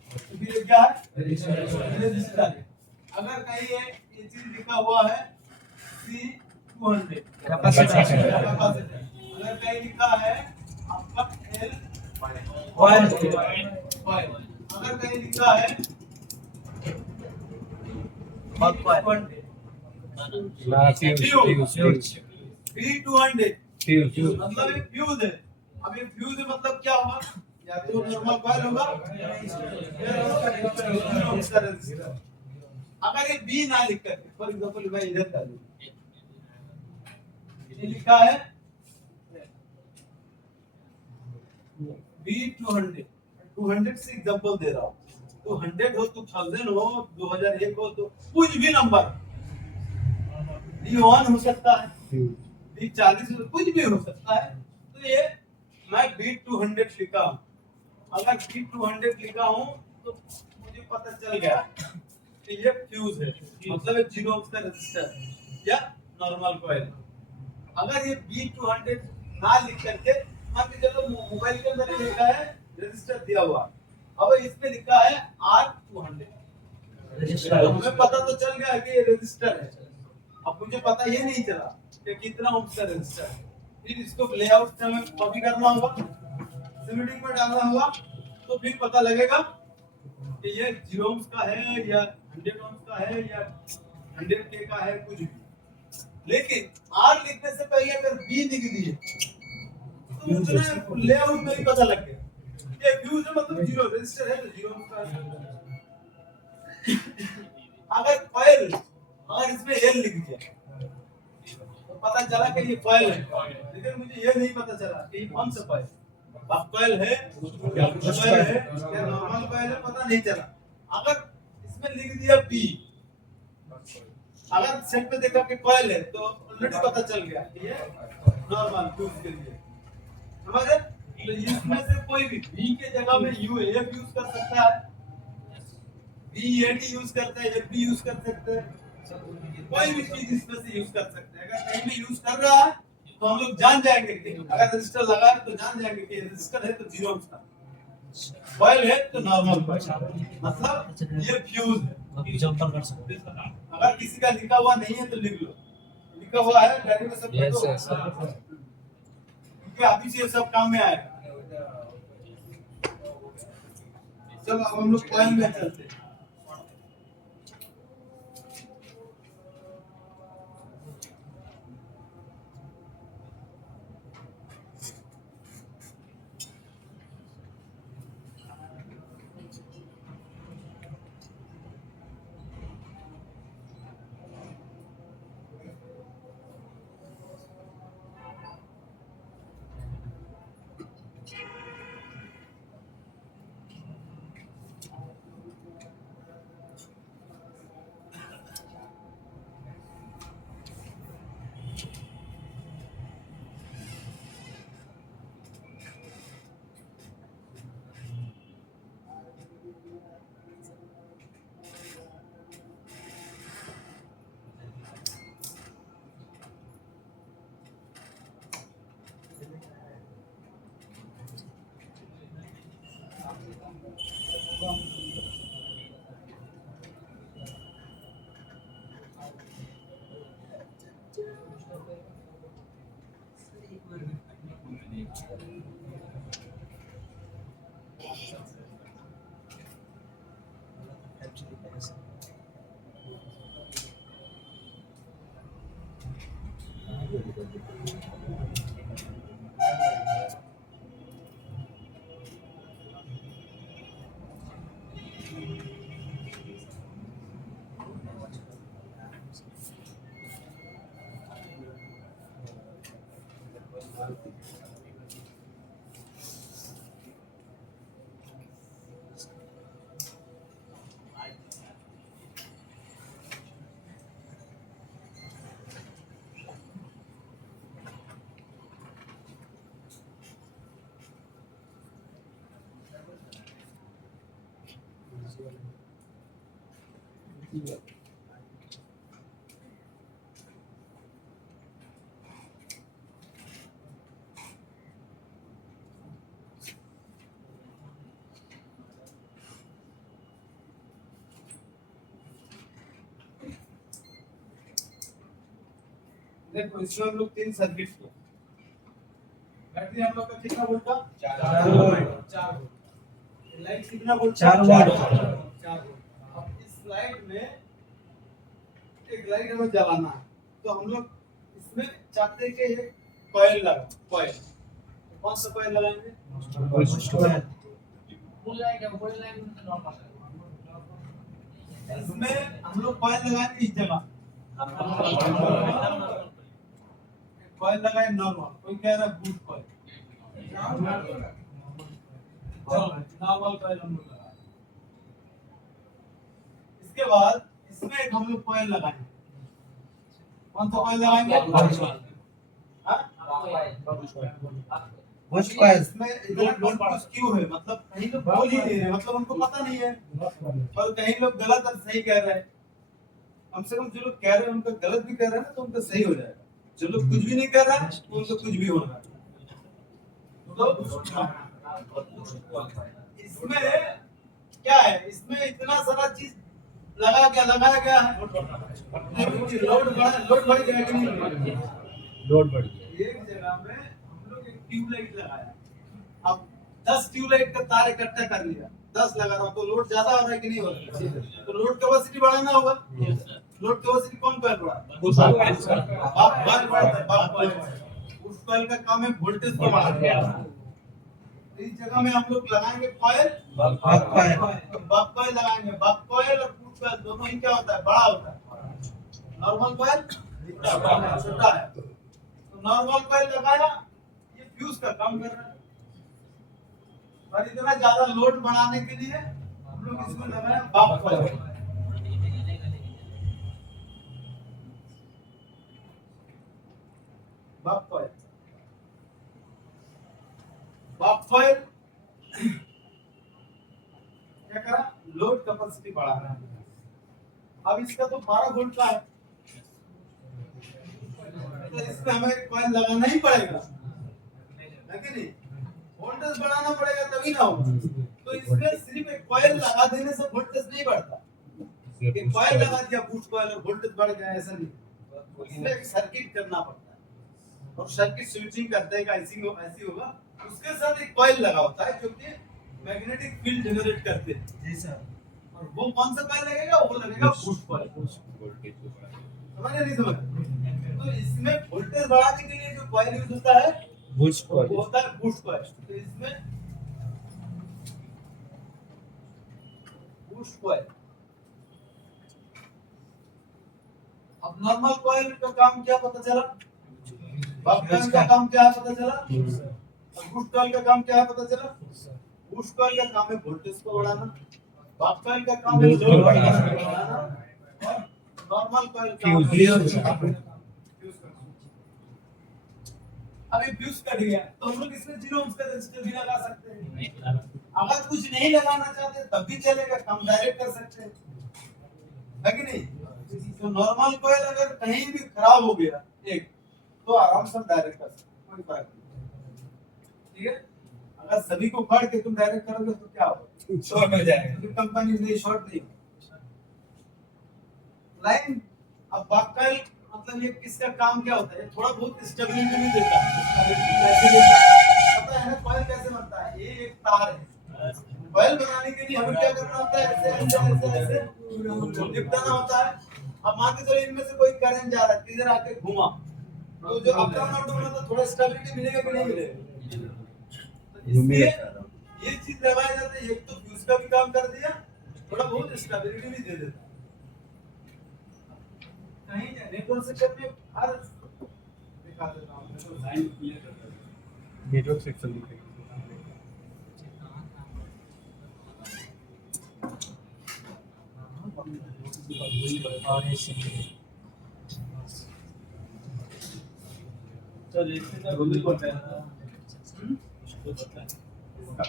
तो फिर ये क्या है? रेजिस्टर है। अगर कहीं ये चीज लिखा हुआ है C200 कैपेसिटर, अगर कहीं लिखा है आपका L कॉइल, अगर कहीं लिखा है फ्यूज, मतलब ये फ्यूज है। अब ये फ्यूज मतलब क्या होगा? या तो नॉर्मल कॉइल होगा या उसका रेजिस्टर। अगर ये बी ना लिख करके, फॉर एग्जांपल मैं इधर कर दूं, ये लिखा है B200, 200 से एग्जांपल दे रहा हूँ, 200 हो, 2000 हो, 2001 हो, तो कुछ भी नंबर D1 हो सकता है, D40 हो, कुछ भी हो सकता है। तो ये मैं B200 लिखा हूँ। अगर B200 लिखा हूँ तो मुझे पता चल गया कि ये फ्यूज है, मतलब एक जीरो ओम्स का रेजिस्टर या नॉर्मल कॉइल। अगर ये B200 ना लिख करके, मान के चलो मोबाइल के अंदर ये लिखा है रजिस्टर दिया हुआ, अब इसमें लिखा है R200, रजिस्टर, हमें पता तो चल गया कि ये रजिस्टर है। अब मुझे पता ये नहीं चला कि कितना ओम्स का रजिस्टर है, फिर इसको लेआउट से हमें कॉपी करना होगा, सिम्युलेटिंग में डालना होगा, तो फिर पता लगेगा कि ये 0 ओम्स का है या 100 ओम्स का है या 100K का है, कुछ भी। लेकिन R लिखने से पहले अगर B लिख दिए तो उतना लेआउट में ही पता लग गया ये फ्यूज है, मतलब जीरो रजिस्टर है तो 0 ओम्स का है। अगर कॉइल, अगर इसमें L लिख दिया तो पता चला कि ये कॉइल है, लेकिन मुझे ये नहीं पता चला कि कौन सा कॉइल, अब कॉइल है या कॉइल है या नॉर्मल कॉइल है, पता नहीं चला। अगर इसमें लिख दिया P, अगर सेट पे देखा कि कॉइल है तो ऑलरेडी पता चल गया कि ये नॉर्मल फ्यूज के लिए, समझ रहे? तो इसमें से कोई भी B के जगह में UAF यूज कर सकता है, BAD यूज करते हैं, FB यूज कर सकते हैं, कोई भी चीज इसमें से यूज कर सकते हैं। अगर कहीं भी यूज कर रहा है तो हम लोग जान जाएंगे कि अगर रजिस्टर लगा है तो जान जाएंगे कि रजिस्टर है तो 0 ओम्स का, कॉइल है तो नॉर्मल कॉइल, मतलब ये फ्यूज है। अगर किसी का लिखा हुआ नहीं है तो लिख लो, लिखा हुआ है डायरी में सब लिख दो, क्योंकि अभी से सब काम में आएगा। चलो अब हम लोग कॉइल में चलते हैं। देखो इसमें हम लोग 3 सर्किट किए। बैटरी हम लोग का कितना वोल्ट का? 4 वोल्ट। 4 वोल्ट। लाइट कितना वोल्ट? 4 वोल्ट। 4 वोल्ट। अब इस लाइट में एक लाइट हमें जलाना है, तो हम लोग इसमें चाहते हैं कि एक कॉइल लगा, कॉइल। तो कौन सा कॉइल लगाएंगे? इसमें हम लोग कॉइल लगाएंगे इस जगह। कॉइल लगाए नॉर्मल, कोई कह रहा है बूट कॉइल। नॉर्मल कॉइल हम लोग लगाए। इसके बाद इसमें एक हम लोग कॉइल लगाएंगे। कौन सा कॉइल लगाएंगे? Bush coil. इसमें इतना कंफ्यूज क्यों है? मतलब कहीं लोग बोल ही नहीं रहे, मतलब उनको पता नहीं है, और कहीं लोग गलत और सही कह रहे हैं। कम से कम जो लोग कह रहे हैं उनका गलत भी कह रहे हैं ना, तो उनका सही हो जाएगा। जो लोग कुछ भी नहीं कर रहा है तो उनको कुछ भी होना है। तो इसमें क्या है? इसमें इतना सारा चीज लगाया गया है। लोड बढ़ गया कि नहीं? लोड बढ़ गया। एक जगह में हम लोग एक ट्यूबलाइट लगाया। अब 10 ट्यूबलाइट का तार इकट्ठा कर लिया, 10 लगा रहा हूं, तो लोड ज्यादा हो रहा है कि नहीं हो रहा है? तो लोड कैपेसिटी बढ़ाना होगा। लोड कैपेसिटी कौन कर रहा है? उस कॉइल का काम है वोल्टेज को बढ़ाना। इस जगह में हम लोग लगाएंगे कॉइल, बक कॉइल लगाएंगे। बक कॉइल और पुश कॉइल दोनों ही क्या होता है? बड़ा होता है। नॉर्मल कॉइल छोटा है। तो नॉर्मल कॉइल लगाया, ये फ्यूज का काम कर रहा है। और इतना ज्यादा लोड बढ़ाने के लिए हम लोग इसमें लगाया बक कॉइल। बक कॉइल, बक कॉइल क्या करा? लोड कैपेसिटी बढ़ा रहा है। अब इसका तो 12 वोल्ट का है, तो इसमें हमें कॉइल लगाना ही पड़ेगा, है कि नहीं? वोल्टेज बढ़ाना पड़ेगा तभी ना होगा। तो इसमें सिर्फ एक कॉइल लगा देने से वोल्टेज नहीं बढ़ता। एक कॉइल लगा दिया बूस्ट कॉइल और वोल्टेज बढ़ गया, ऐसा नहीं। इसमें एक सर्किट करना पड़ता है, और सर्किट स्विचिंग करते हैं ऐसी होगा। उसके साथ एक कॉइल लगा होता है जो कि मैग्नेटिक फील्ड जनरेट करते हैं। जी सर। और वो कौन सा कॉइल लगेगा? वो लगेगा बूस्ट कॉइल। समझ नहीं समझ? तो इसमें वोल्टेज बढ़ाने के लिए जो कॉइल यूज होता है बुश कॉइल। वो होता है बूस्ट कॉइल। तो इसमें बूस्ट कॉइल। अब नॉर्मल कॉइल का काम क्या पता चला? बक कॉइल का काम क्या है पता चला? बूस्ट कॉइल का काम क्या है पता चला? बूस्ट कॉइल का काम है वोल्टेज को बढ़ाना, बक कॉइल का काम है लोड बढ़ाना, और नॉर्मल कॉइल का काम है फ्यूज। अभी फ्यूज कट गया तो हम लोग इसमें 0 ओम का रेजिस्टर भी लगा सकते हैं। अगर कुछ नहीं लगाना चाहते तब भी चलेगा, काम डायरेक्ट कर सकते हैं, है कि नहीं? तो नॉर्मल कॉइल अगर कहीं भी खराब हो गया एक, तो आराम से डायरेक्ट कर सकते हैं, कोई फर्क नहीं। ठीक है? अगर सभी को काट के तुम डायरेक्ट करोगे तो क्या होगा? शॉर्ट हो जाएगा, क्योंकि कंपनी नहीं शॉर्ट नहीं लाइन। अब बक मतलब ये किसका काम क्या होता है? थोड़ा बहुत स्टेबिलिटी भी देता है, ऐसे देता है ऐसे निपटाना होता है। अब मान के चलो इनमें से कोई करंट जा रहा है, किधर आके घुमा, तो जो अप डाउन होना तो थोड़ा स्टेबिलिटी मिलेगा कि नहीं मिलेगा? तो इसलिए ये चीज लगाया जाता है, एक तो फ्यूज का भी काम कर दिया, थोड़ा बहुत स्टेबिलिटी भी दे देता है। कहीं नेटवर्क सेक्शन में हर दिखा देता हूं लाइन क्लियर करता है। नेटवर्क सेक्शन दिखेगा। चल इससे का गोली को बताया उसको पता है इसका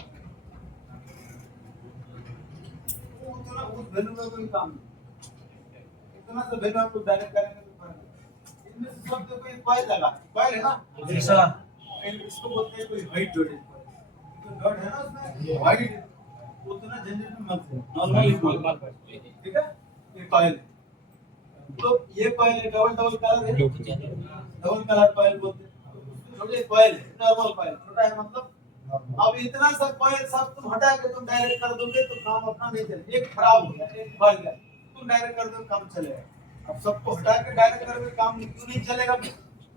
वो उतना उस वैल्यू का कोई काम नहीं, इतना सा वैल्यू आपको डायरेक्ट करेंगे तो फर्क नहीं। इनमें से सब देखो एक कॉइल लगा, कॉइल है ना जैसा इसको बोलते हैं कोई हाइट जोड़े, तो डॉट है ना उसमें हाइट, उतना जनरेटर मत से नॉर्मल ठीक है। ये कॉइल है, तो ये कॉइल है, डबल डबल कलर है, डबल कलर कॉइल बोलते हैं। छोटे कॉइल है, नॉर्मल कॉइल छोटा है मतलब। अब इतना सा कॉइल सब तुम हटा के तुम डायरेक्ट कर दोगे तो काम अपना नहीं चलेगा, एक खराब हो गया, एक बढ़ गया, तुम डायरेक्ट कर दो काम चलेगा। अब सबको हटा के डायरेक्ट करोगे काम क्यों नहीं चलेगा?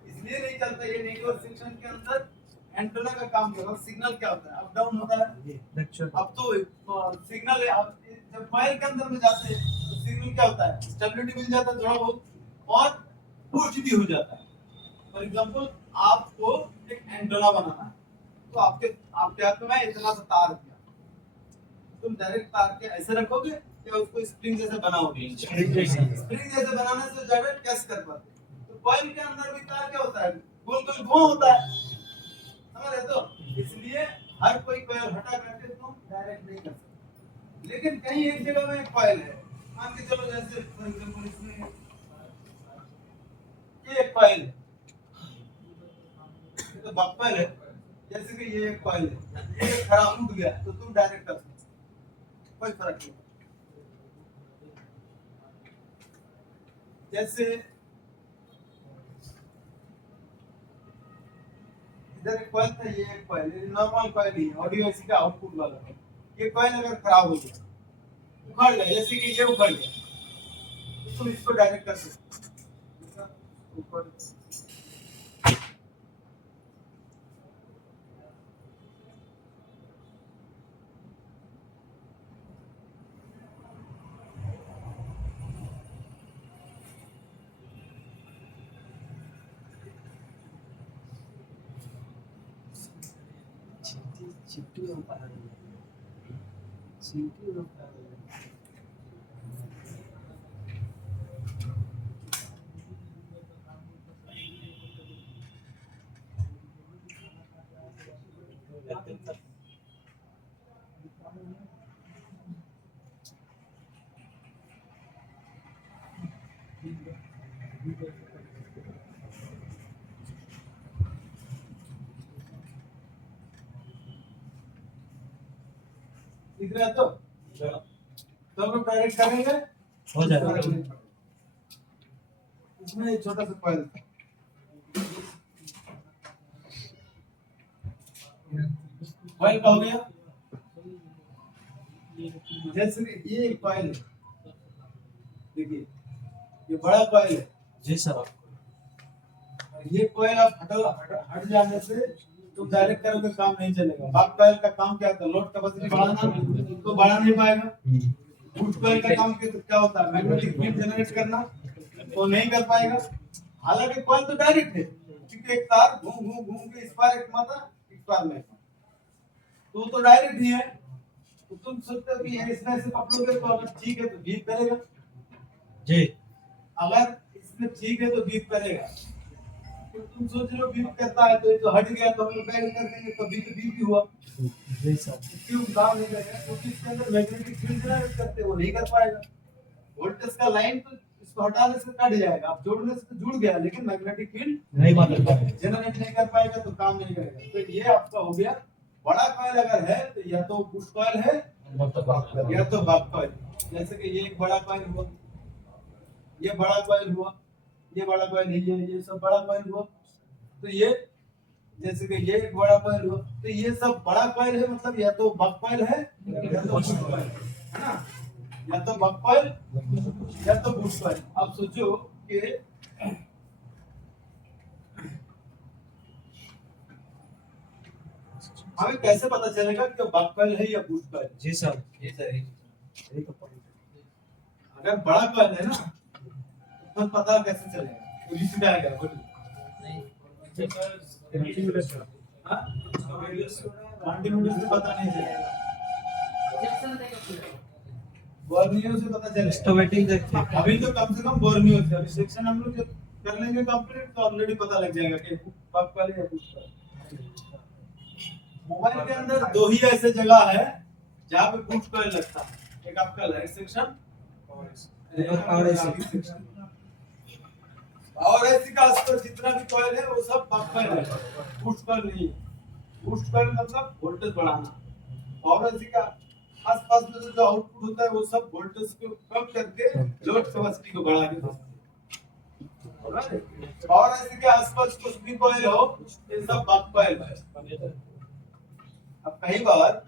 इसलिए नहीं चलता। ये नेटवर्क सेक्शन के अंदर एंटेना का काम कर रहा है। सिग्नल क्या होता है? अप डाउन होता है। अब तो सिग्नल जब कॉइल के अंदर में जाते हैं तो सिग्नल क्या होता है? स्टेबिलिटी मिल जाता है थोड़ा बहुत और पुश भी हो जाता है। फॉर एग्जांपल आपको एक एंटेना बनाना है, तो आपके हाथ में इतना सा तार दिया, तुम डायरेक्ट तार के ऐसे रखोगे या उसको स्प्रिंग जैसे बनाओगे? स्प्रिंग जैसे बनाने से ज्यादा कैस कर पाते। तो कॉइल के अंदर भी तार क्या होता है? गोल गोल घुमा होता है, समझ रहे? तो इसलिए हर कोई कॉइल हटा करके तुम डायरेक्ट नहीं कर सकते। लेकिन कहीं एक जगह में कॉइल है, मान के चलो जैसे फॉर एग्जांपल इसमें ये एक कॉइल है, तो बक्पल है, जैसे कि ये एक कॉइल है, ये खराब टूट गया तो तुम डायरेक्ट कर सकते, कोई फर्क नहीं। जैसे इधर एक कॉइल था, ये एक कॉइल है, नॉर्मल कॉइल ही है, ऑडियो इसी का आउटपुट वाला है। ये कॉइल अगर खराब हो गया, उखड़ गया, जैसे कि ये उखड़ गया, तो तुम इसको डायरेक्ट कर सकते ऊपर। इधर तो हम लोग डायरेक्ट करेंगे, हो जाएगा। इसमें एक छोटा सा कॉइल था, कॉइल का हो गया। जैसे कि ये एक कॉइल है, देखिए ये बड़ा कॉइल है जी सर। और ये कॉइल आप हट जाने से तो डायरेक्ट करोगे काम नहीं चलेगा। बाप कॉइल का काम क्या होता है? लोड कैपेसिटी बढ़ाना, तो बढ़ा नहीं पाएगा। फुट कॉइल का काम क्या होता है? मैग्नेटिक फील्ड जनरेट करना, तो नहीं कर पाएगा। हालांकि कॉइल तो डायरेक्ट है, क्योंकि एक तार घूम घूम घूम के इस पार एक माता इस पार में, तो डायरेक्ट ही है। तो तुम सोचते हो कि इसमें से पकड़ोगे तो अगर ठीक है तो बीप करेगा जी, अगर इसमें ठीक है तो बीप करेगा। तो तुम सोच रहे हो बीप करता है तो ये तो हट गया तो हम लोग बैक कर देंगे, तो बीप भी हुआ जी सर। क्यों काम नहीं करेगा? क्योंकि इसके अंदर मैग्नेटिक फील्ड जनरेट करते वो नहीं कर पाएगा। वोल्टेज का लाइन तो इसको हटाने से कट जाएगा, आप जोड़ने से तो जुड़ गया, लेकिन मैग्नेटिक फील्ड नहीं बदल पाएगा, जनरेट नहीं कर पाएगा तो काम नहीं करेगा। तो ये आपका हो गया बड़ा कॉइल अगर है तो या तो पुश कॉइल है या तो बक कॉइल। जैसे कि ये एक बड़ा कॉइल हुआ, ये बड़ा कॉइल हुआ, ये बड़ा कॉइल है, ये सब बड़ा कॉइल हुआ। तो ये जैसे कि ये एक बड़ा कॉइल हुआ, तो ये सब बड़ा कॉइल है, मतलब या तो बक कॉइल है या तो पुश कॉइल है ना। या तो बक कॉइल या तो बूस्ट कॉइल। अब सोचो कि हमें कैसे पता चलेगा कि बक कॉइल है या बूस्ट कॉइल? जी सर। ये सही, यही तो पॉइंट है। अगर बड़ा कॉइल है ना तो पता कैसे चलेगा? पुलिस में आएगा बोलिए। हाँ? कंटिन्यूस से पता नहीं चलेगा, बोर्नियो से पता चलेगा। सिस्टमैटिक देखते हैं। अभी तो कम से कम बोर्नियो से, अभी सेक्शन हम लोग जब कर लेंगे कंप्लीट तो ऑलरेडी पता लग जाएगा कि बक कॉइल है या बूस्ट कॉइल। मोबाइल के अंदर दो ही ऐसे जगह है जहाँ पे बूस्ट कॉइल लगता है, एक आपका लाइट सेक्शन और ऐसे और ऐसी का आसपास जितना भी कॉइल है वो सब बक कॉइल है, बूस्ट कॉइल नहीं है। बूस्ट कॉइल मतलब वोल्टेज बढ़ाना, और ऐसी का आसपास में जो आउटपुट होता है वो सब वोल्टेज को कम करके लोड कैपेसिटी को बढ़ा के देता है। और ऐसे के आसपास कुछ भी कॉइल हो ये सब बक कॉइल है। अब कई बार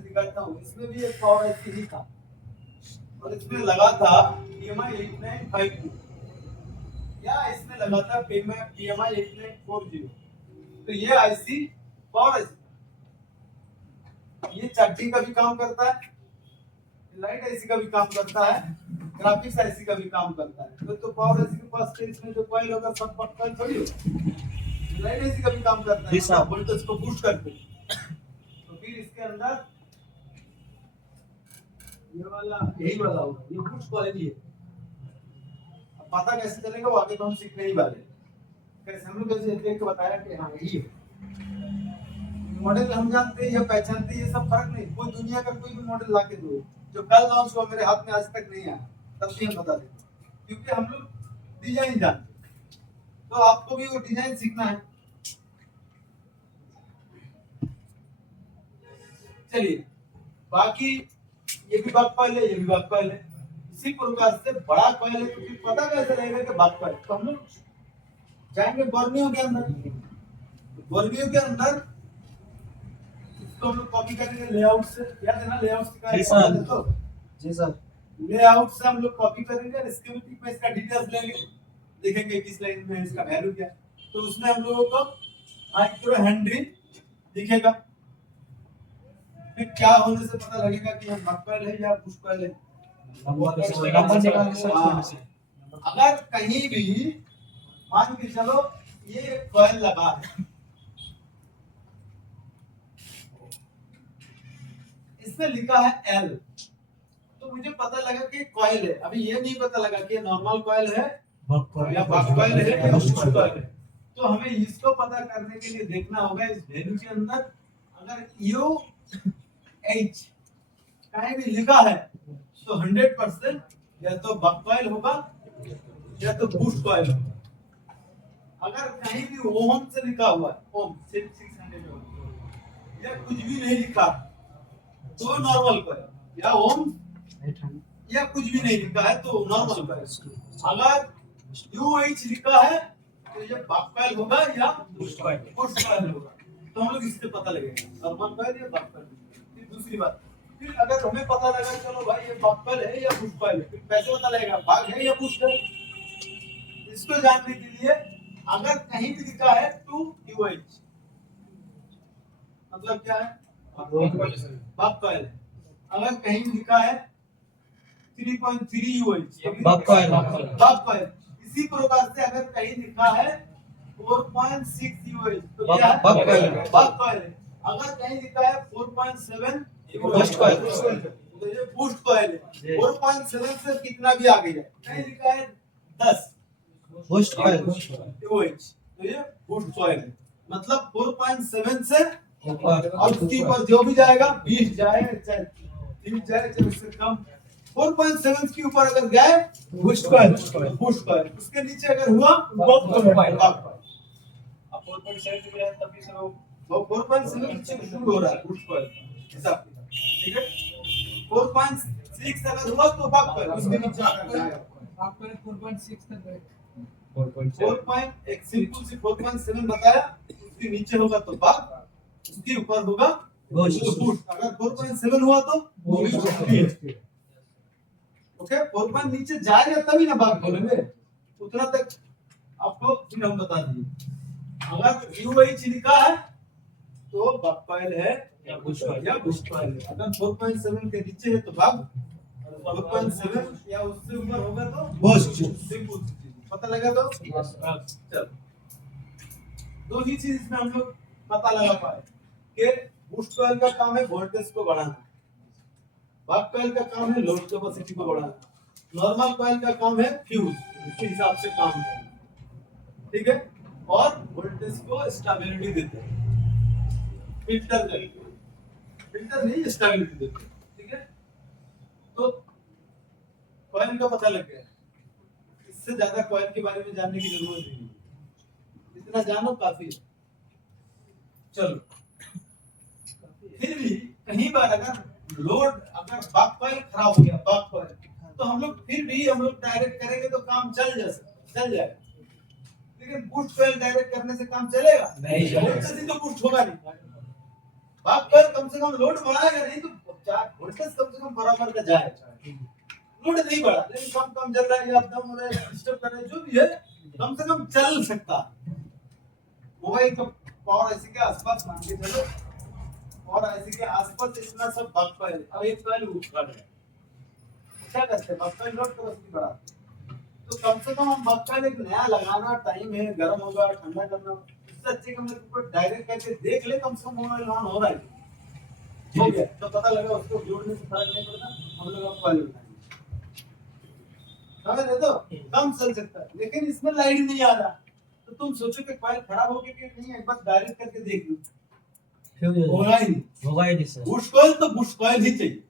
दिखाता हूँ, इसमें भी एक पावर ऐसी ही था और इसमें लगा था PMI 8952 या इसमें लगा था PMI 8940। तो ये IC पावर IC, ये चार्जिंग का भी काम करता है, लाइट IC का भी काम करता है, ग्राफिक्स IC का भी काम करता है। तो पावर IC के पास इसमें जो कॉइल होगा सब बक कॉइल थोड़ी होगा, लाइट IC का भी काम करता है, सब वोल्टेज को बूस्ट करते हैं। तो फिर इसके अंदर ये वाला यही वाला होगा, ये बूस्ट कॉइल ही है। अब पता कैसे चलेगा वो आगे तो हम सीखने ही वाले हैं। कैसे हम लोग कैसे देख के बताया कि हाँ यही है। मॉडल हम जानते हैं या पहचानते हैं, ये सब फर्क नहीं। कोई दुनिया का कोई भी मॉडल लाके दो जो कल लॉन्च हुआ मेरे हाथ में आज तक नहीं आया, तब भी हम बता देंगे, क्योंकि हम लोग डिजाइन जानते हैं। तो आपको भी वो डिजाइन सीखना है। चलिए, बाकी ये भी बक कॉइल है, ये भी बक कॉइल है। इसी प्रकार से बड़ा कॉइल है तो फिर पता कैसे लगेगा कि बक कॉइल? तो हम लोग जाएंगे बोर्नियो के अंदर। बोर्नियो के अंदर इसको हम लोग कॉपी करेंगे लेआउट से। याद है ना लेआउट जी सर। तो जी सर। लेआउट से हम लोग कॉपी करेंगे और स्कीमेटिक में इसका डिटेल्स लेंगे, देखेंगे किस लाइन में इसका वैल्यू क्या। तो उसमें हम लोगों को माइक्रो हेनरी दिखेगा। फिर क्या होने से पता लगेगा कि हम बक कॉइल है या बूस्ट कॉइल है? नंबर निकालने से। अगर कहीं भी मान के चलो ये कॉइल लगा है, इसमें लिखा है L, तो मुझे पता लगा कि कॉइल है। अभी ये नहीं पता लगा कि नॉर्मल कॉइल है या बक कॉइल है या बूस्ट कॉइल है। तो हमें इसको पता करने के लिए देखना होगा इस वैल्यू के अंदर अगर UH कहीं भी लिखा है तो 100% या तो बक कॉइल होगा या तो बूस्ट कॉइल होगा। अगर कहीं भी ओम से लिखा हुआ है, ओम 600 ओम या कुछ भी नहीं लिखा तो नॉर्मल कॉइल, या ओम या कुछ भी नहीं लिखा है तो नॉर्मल कॉइल। अगर UH लिखा है तो ये बक कॉइल होगा या बूस्ट कॉइल होगा। तो हम लोग इससे पता लगेगा नॉर्मल कॉइल या बक कॉइल। फिर दूसरी बात, फिर अगर हमें पता लगा चलो भाई ये बक कॉइल है या बूस्ट कॉइल है, फिर कैसे पता लगेगा बक है या बूस्ट है? इसको जानने के लिए अगर कहीं भी लिखा है 2UH मतलब क्या है? बक कॉइल। अगर कहीं भी लिखा है 3.3UH बक कॉइल। इसी प्रकार से अगर कहीं लिखा है 4.6UH तो बक- क्या है? बक कॉइल। बक कॉइल है। अगर कहीं लिखा है 4.7 बूस्ट कॉइल। तो ये बूस्ट कॉइल है। 4.7 से कितना भी आगे जाए, कहीं लिखा है 10 बूस्ट कॉइल। UH तो ये बूस्ट कॉइल है। मतलब 4.7 से ऊपर और उसके ऊपर जो भी जाएगा 20 जाए चाहे 30 जाए चाहे उससे कम, 4.7 के ऊपर अगर गए बूस्ट कॉइल। उसके नीचे अगर हुआ बक कॉइल। अब 4.7 जो है तभी से वो 4.7 से शुरू हो रहा है बूस्ट कॉइल हिसाब, ठीक है। 4.6 अगर हुआ तो बक कॉइल, उसके नीचे अगर जाएगा आपको 4.6 तक गए 4.7 एक सिंपल सी 4.7 बताया, उसके नीचे होगा तो बाग, उसके ऊपर होगा बूस्ट। बूस्ट। अगर 4.7 हुआ तो बूस्ट। ओके, 4 नीचे जाएगा तभी ना बाग बोलेंगे, उतना तक आपको फिर हम बता दिए। अगर यूएच लिखा है तो बाग कॉइल है या बूस्ट कॉइल। या बूस्ट कॉइल है। अगर 4.7 के नीचे है तो बाग, 4.7 या उससे ऊपर होगा तो बूस्ट। सिंपल पता लगा तो चल। दो ही चीज इसमें हम लोग पता लगा पाए कि बूस्ट कॉइल का काम है वोल्टेज को बढ़ाना, बाग कॉइल का काम है लोड कैपेसिटी को बढ़ाना, नॉर्मल कॉइल का काम है फ्यूज इसके हिसाब से काम करना, ठीक है। और वोल्टेज को स्टेबिलिटी देते हैं, फिल्टर करके, फिल्टर नहीं स्टेबिलिटी देते हैं, ठीक है। तो कॉइल का पता लग गया, इससे ज्यादा कॉइल के बारे में जानने की जरूरत नहीं है, इतना जानो काफी है। चलो, फिर भी कहीं बार अगर लोड, अगर बाग कॉइल खराब हो गया, बाग कॉइल, तो हम लोग फिर भी हम लोग डायरेक्ट करेंगे तो काम चल जाएगा, लेकिन बूस्ट कॉइल डायरेक्ट करने से काम चलेगा नहीं चलेगा। वोल्टेज तो बूस्ट होगा नहीं। बाग कॉइल कम से कम लोड बढ़ाएगा नहीं तो वोल्टेज कम से कम बराबर का जाएगा, लोड नहीं बढ़ा लेकिन कम कम चल रहा है या दम हो रहा है, डिस्टर्ब कर रहा है, जो भी है कम से कम चल सकता है। मोबाइल का पावर ऐसे के आसपास मान के चलो, और ऐसे के आसपास इतना सब बाग कॉइल, अब एक कॉइल उठा है, क्या करते हैं बाग कॉइल लोड कैपेसिटी बढ़ा, तो कम से कम हम बाग कॉइल एक नया लगाना, टाइम है, गर्म होगा, ठंडा करना, इससे अच्छे हम लोग डायरेक्ट करके देख ले कम से कम मोबाइल ऑन हो रहा है, हो गया तो पता लगा, उसको जोड़ने से फर्क नहीं पड़ता, हम लोग अब कॉइल उठाएंगे, समझ रहे तो कम चल सकता है, लेकिन इसमें लाइट नहीं आ रहा, तो तुम सोचो कि कॉइल खराब हो गया कि नहीं, एक बार डायरेक्ट करके देख लो, होगा ही नहीं, होगा ही नहीं सर। बूस्ट कॉइल तो बूस्ट कॉइल ही चाहिए,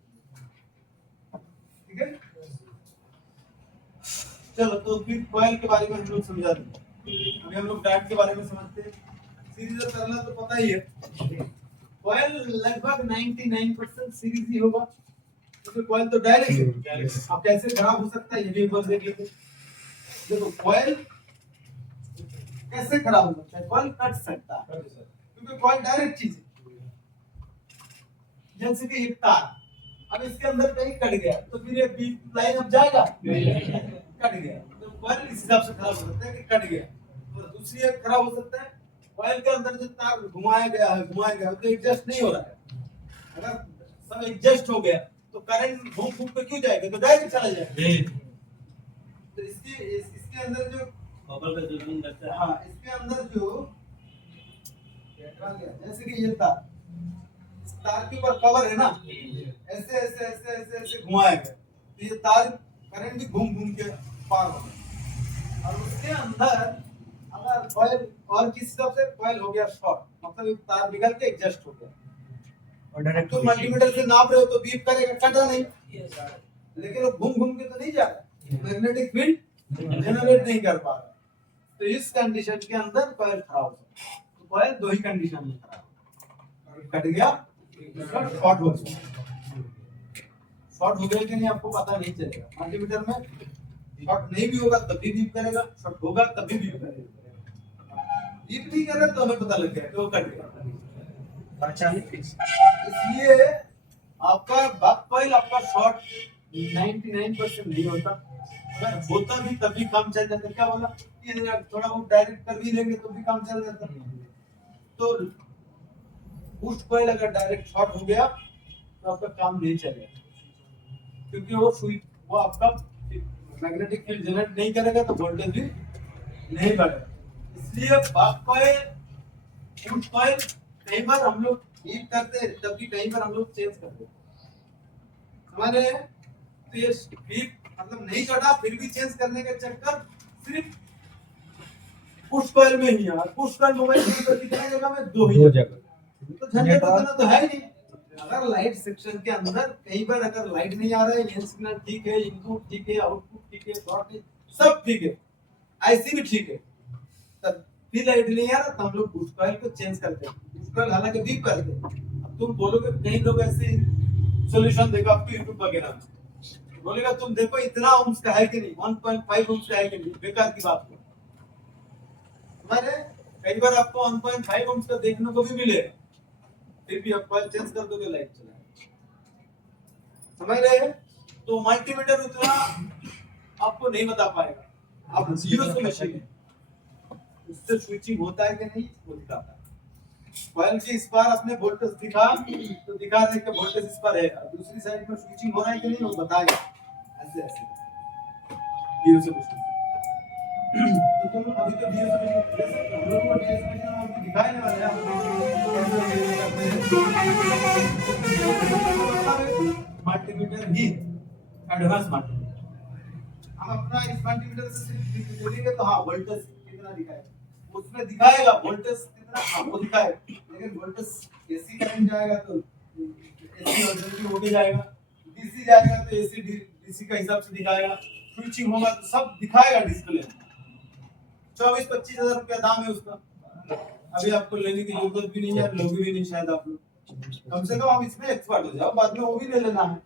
ठीक है। चलो, तो फिर कॉइल के बारे में हम लोग समझा दें, अभी हम लोग डायोड के बारे में समझते हैं। सीरीज और पैरेलल तो पता ही है, कॉइल लगभग 99% सीरीज ही होगा, क्योंकि कॉइल तो डायरेक्ट है। अब कैसे खराब हो सकता है ये भी एक बार देख लेते हैं। देखो, कॉइल कैसे खराब हो सकता है, कॉइल कट सकता है, क्योंकि कॉइल डायरेक्ट चीज है, जैसे कि एक तार, अब इसके अंदर कहीं कट गया तो फिर ये बीप लाइन अब जाएगा, कट गया, तो कॉइल इस हिसाब से खराब हो सकता है कि कट गया। और दूसरी एक खराब हो सकता है, कॉइल के अंदर जो तार घुमाया गया तो एडजस्ट नहीं हो रहा है, अगर सब एडजस्ट हो गया तो करंट घूम घूम के क्यों जाएगा, तो डायरेक्ट चला जाएगा। तो इसके अंदर जो बबल का जो रूम लगता है, हाँ, इसके अंदर जो जैसे कि ये तार, इस तार के ऊपर कवर है ना, ऐसे ऐसे ऐसे ऐसे ऐसे घुमाया गया तो ये तार करंट भी घूम घूम के पार हो गया, और उसके अंदर अगर कॉइल और किस तरफ से कॉइल हो गया शॉर्ट, मतलब ये तार निकल के एडजस्ट हो गया, और डायरेक्ट तो मल्टीमीटर से नाप रहे हो तो बीप करेगा, कटा नहीं, लेकिन वो घूम घूम के तो नहीं जा रहा, मैग्नेटिक फील्ड जनरेट नहीं कर पा रहा, तो इस कंडीशन के अंदर कॉइल खराब हो सकता है। तो कॉइल दो ही कंडीशन में खराब हो, कट गया, शॉर्ट हो गया, शॉर्ट हो गया कि नहीं आपको पता नहीं चलेगा, मल्टीमीटर में शॉर्ट नहीं भी होगा तब भी बीप करेगा, शॉर्ट होगा तब भी बीप करेगा, बीप नहीं कर रहा तो हमें पता लग गया कि वो कट गया। इसलिए आपका बाग कॉइल आपका शॉर्ट 99% नहीं होता, अगर होता भी तभी काम चल जाता, क्या बोला ये थोड़ा बहुत डायरेक्ट कर भी लेंगे तो भी काम चल जाता। तो बूस्ट कॉइल अगर डायरेक्ट शॉर्ट हो गया तो आपका काम नहीं चलेगा, क्योंकि वो आपका मैग्नेटिक फील्ड जनरेट नहीं करेगा तो वोल्टेज भी नहीं बढ़ेगा। इसलिए बाग कॉइल, बूस्ट कॉइल कई बार हम लोग हीट करते हैं तब भी कई बार हम लोग चेंज करते हैं, समझ रहे हैं। तो ये हीट मतलब नहीं कटा फिर भी चेंज करने का चक्कर सिर्फ पुश कॉइल में ही है। पुश कॉइल मोबाइल के अंदर कितने जगह में, दो जगह, तो झंझट उतना तो है ही नहीं। अगर लाइट सेक्शन के अंदर कई बार अगर लाइट नहीं आ रहा है, ये सिग्नल ठीक है, इनपुट ठीक है, आउटपुट ठीक है, डॉट सब ठीक है, आईसी भी ठीक है, तब भी लाइट नहीं आ रहा तो हम लोग पुश कॉइल को चेंज करते हैं। पुश कॉइल हालांकि बीप करते हैं। अब तुम बोलोगे कई लोग ऐसे सॉल्यूशन देखो आपको यूट्यूब वगैरह में, बोलेगा तुम देखो इतना ओम्स का है कि नहीं, 1.5 ओम्स का है कि नहीं, बेकार की बात है। हमारे कई बार आपको 1.5 ओम्स का देखने को भी मिलेगा, फिर भी आप कॉइल चेंज कर दोगे, लाइट चलाएगा। समझ रहे हैं? तो मल्टीमीटर उतना आपको नहीं बता पाएगा, आप जीरो से मशीन उससे स्विचिंग होता है कि नहीं वो दिखाता है। कॉइल की इस पार अपने वोल्टेज दिखा तो दिखा रहे कि वोल्टेज इस पर है, दूसरी साइड में स्विचिंग हो रहा है कि नहीं वो बताएगा। ऐसे ऐसे जीरो से मशीन तो तुम अभी तो जीरो से मशीन जैसे हम लोग को जीरो से मशीन आपको दिखाने वाले हैं मल्टीमीटर ही एडवांस मल्टीमीटर। हम अपना इस मल्टीमीटर से सिर्फ देखेंगे तो हाँ वोल्टेज कितना दिखाएगा, उसमें दिखाएगा वोल्टेज कितना, हाँ वो दिखाएगा, लेकिन वोल्टेज एसी करंट जाएगा तो एसी ऑल्टरनेटिव हो जाएगा, डीसी जाएगा तो एसी डीसी का हिसाब से दिखाएगा, स्विचिंग होगा तो सब दिखाएगा डिस्प्ले। 24-25 हजार रुपया दाम है उसका। अभी आपको लेने की जरूरत भी नहीं है, लोगे भी नहीं शायद आप लोग, कम से कम आप इसमें एक्सपर्ट हो जाओ, बाद में वो भी ले लेना है।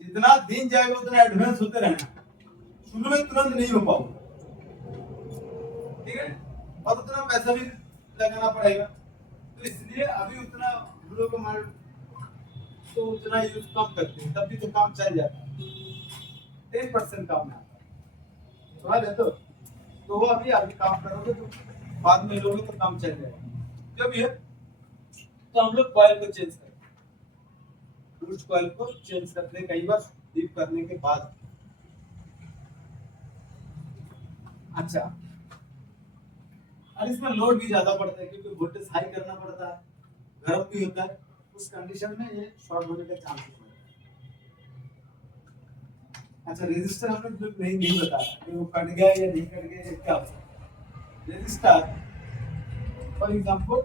जितना दिन जाएगा उतना एडवांस होते रहना, शुरू में तुरंत नहीं हो पाओगे, ठीक है, और उतना पैसा भी लगाना पड़ेगा। तो इसलिए अभी उतना हम लोग को माल तो उतना यूज कम करते हैं, तब भी तो काम चल जाता है, 10% काम में आता है। समझ रहे तो वो अभी काम करोगे तो बाद में लोगे तो काम चल जाएगा। जब ये तो हम लोग कॉइल को चेंज करते हैं, उस कॉइल को चेंज करते हैं कई बार डीप करने के बाद। अच्छा, और इसमें लोड भी ज्यादा पड़ता है क्योंकि वोल्टेज हाई करना पड़ता है, गर्म भी होता है, उस कंडीशन में ये शॉर्ट होने का चांसेस है। अच्छा, रेजिस्टर हमने नहीं बताया कि वो कट गया या नहीं कट गया, क्या होता है रेजिस्टर। फॉर एग्जांपल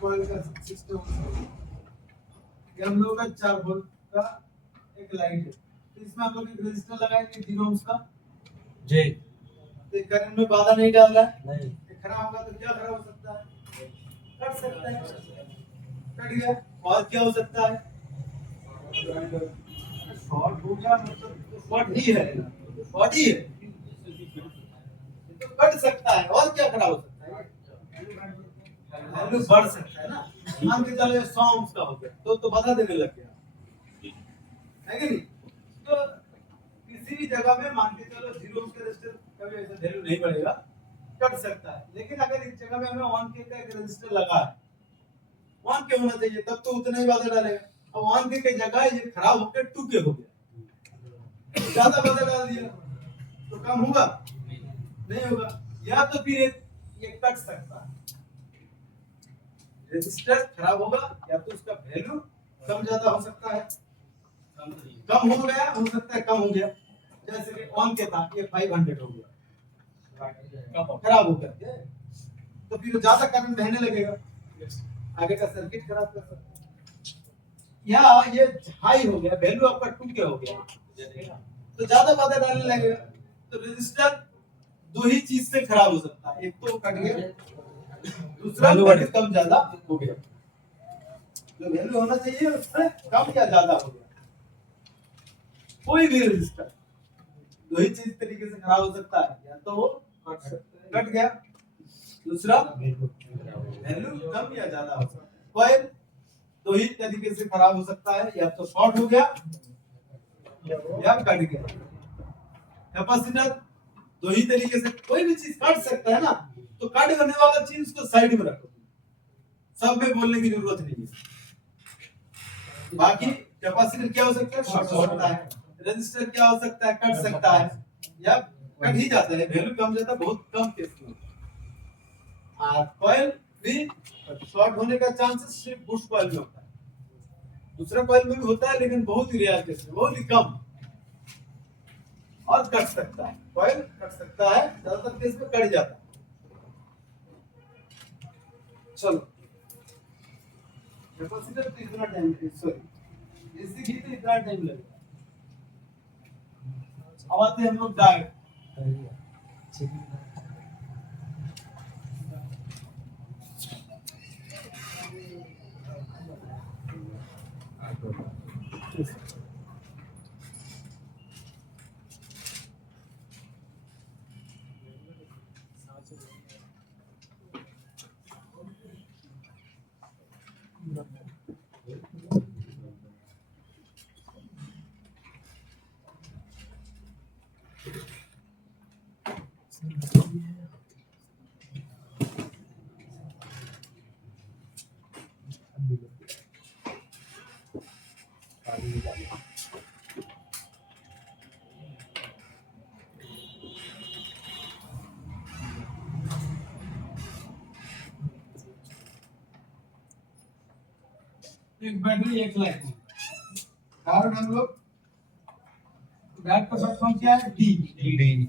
कॉइल का सिस्टम, ये हम लोग का 4 वोल्ट का एक लाइट है, तो इसमें हम लोग एक रेजिस्टर लगाएंगे 0 ओम्स का जी, तो करंट में बाधा नहीं डाल रहा है, नहीं खराब होगा तो क्या खराब हो सकता है, कट सकता है, कट गया। और क्या हो सकता है, शॉर्ट हो गया, मतलब शॉर्ट ही है, शॉर्ट ही है तो कट सकता है। और क्या खराब हो सकता है, वैल्यू बढ़ सकता है ना, मान के चलो 100 ओम्स का हो गया तो बाधा देने लग गया है कि नहीं। तो किसी भी जगह में मान के चलो 0 ओम्स का रेजिस्टर कभी ऐसा वैल्यू नहीं बढ़ेगा, कट सकता है। लेकिन अगर इस जगह में हमें 1 के का एक रेजिस्टर लगा है, 1 के होना चाहिए तब तो उतना ही बाधा डालेगा, अब 1 के की जगह ये खराब होकर 2 के हो गया, ज्यादा बाधा डाल दिया तो कम होगा नहीं होगा, या तो फिर ये कट सकता है, रेजिस्टर खराब होगा या तो उसका वैल्यू कम ज्यादा हो सकता है, कम हो गया हो सकता है कम हो गया, जैसे कि 1 के था ये 500 हो गया, खराब हो गया तो फिर ज्यादा करंट बहने लगेगा, आगे का सर्किट खराब कर सकता है। या ये हाई हो गया, वैल्यू आपका 2 के हो गया तो ज्यादा बाधा डालने लगेगा, तो रेजिस्टर दो ही चीज से खराब हो सकता है, एक तो कट गया, दूसरा वैल्यू कम ज्यादा हो गया, जो वैल्यू होना चाहिए उससे कम या ज्यादा हो गया। कोई भी रेजिस्टर दो ही चीज तरीके से खराब हो सकता है, या तो वो कट गया, दूसरा वैल्यू कम या ज्यादा हो सकता है। कॉइल दो ही तरीके से खराब हो सकता है, या तो शॉर्ट हो गया या कट गया। कैपेसिटर दो ही तरीके से, कोई भी चीज कट सकता है ना, तो कट करने वाला चीज उसको साइड में रखो, सब में बोलने की जरूरत नहीं है। बाकी कैपेसिटर क्या हो सकता है, शॉर्ट हो सकता है, रेजिस्टर क्या हो सकता है, कट सकता है या कट ही जाता है, वैल्यू कम जाता है, बहुत कम केस में। कॉइल भी शॉर्ट होने का चांसेस सिर्फ बुश कॉइल में होता है, दूसरा कॉइल में भी होता है लेकिन बहुत ही रेयर केस में, बहुत ही कम। और कट सकता है, कॉइल कट सकता है, ज्यादातर केस में कट जाता है। चलो, कैपेसिटर तो इतना टाइम, सॉरी एसी की तो इतना टाइम लगेगा। अब आते हैं हम लोग डायोड। एक बैटरी एक लाइट। कारण हम लोग डायोड का शॉर्ट फॉर्म क्या है? डी।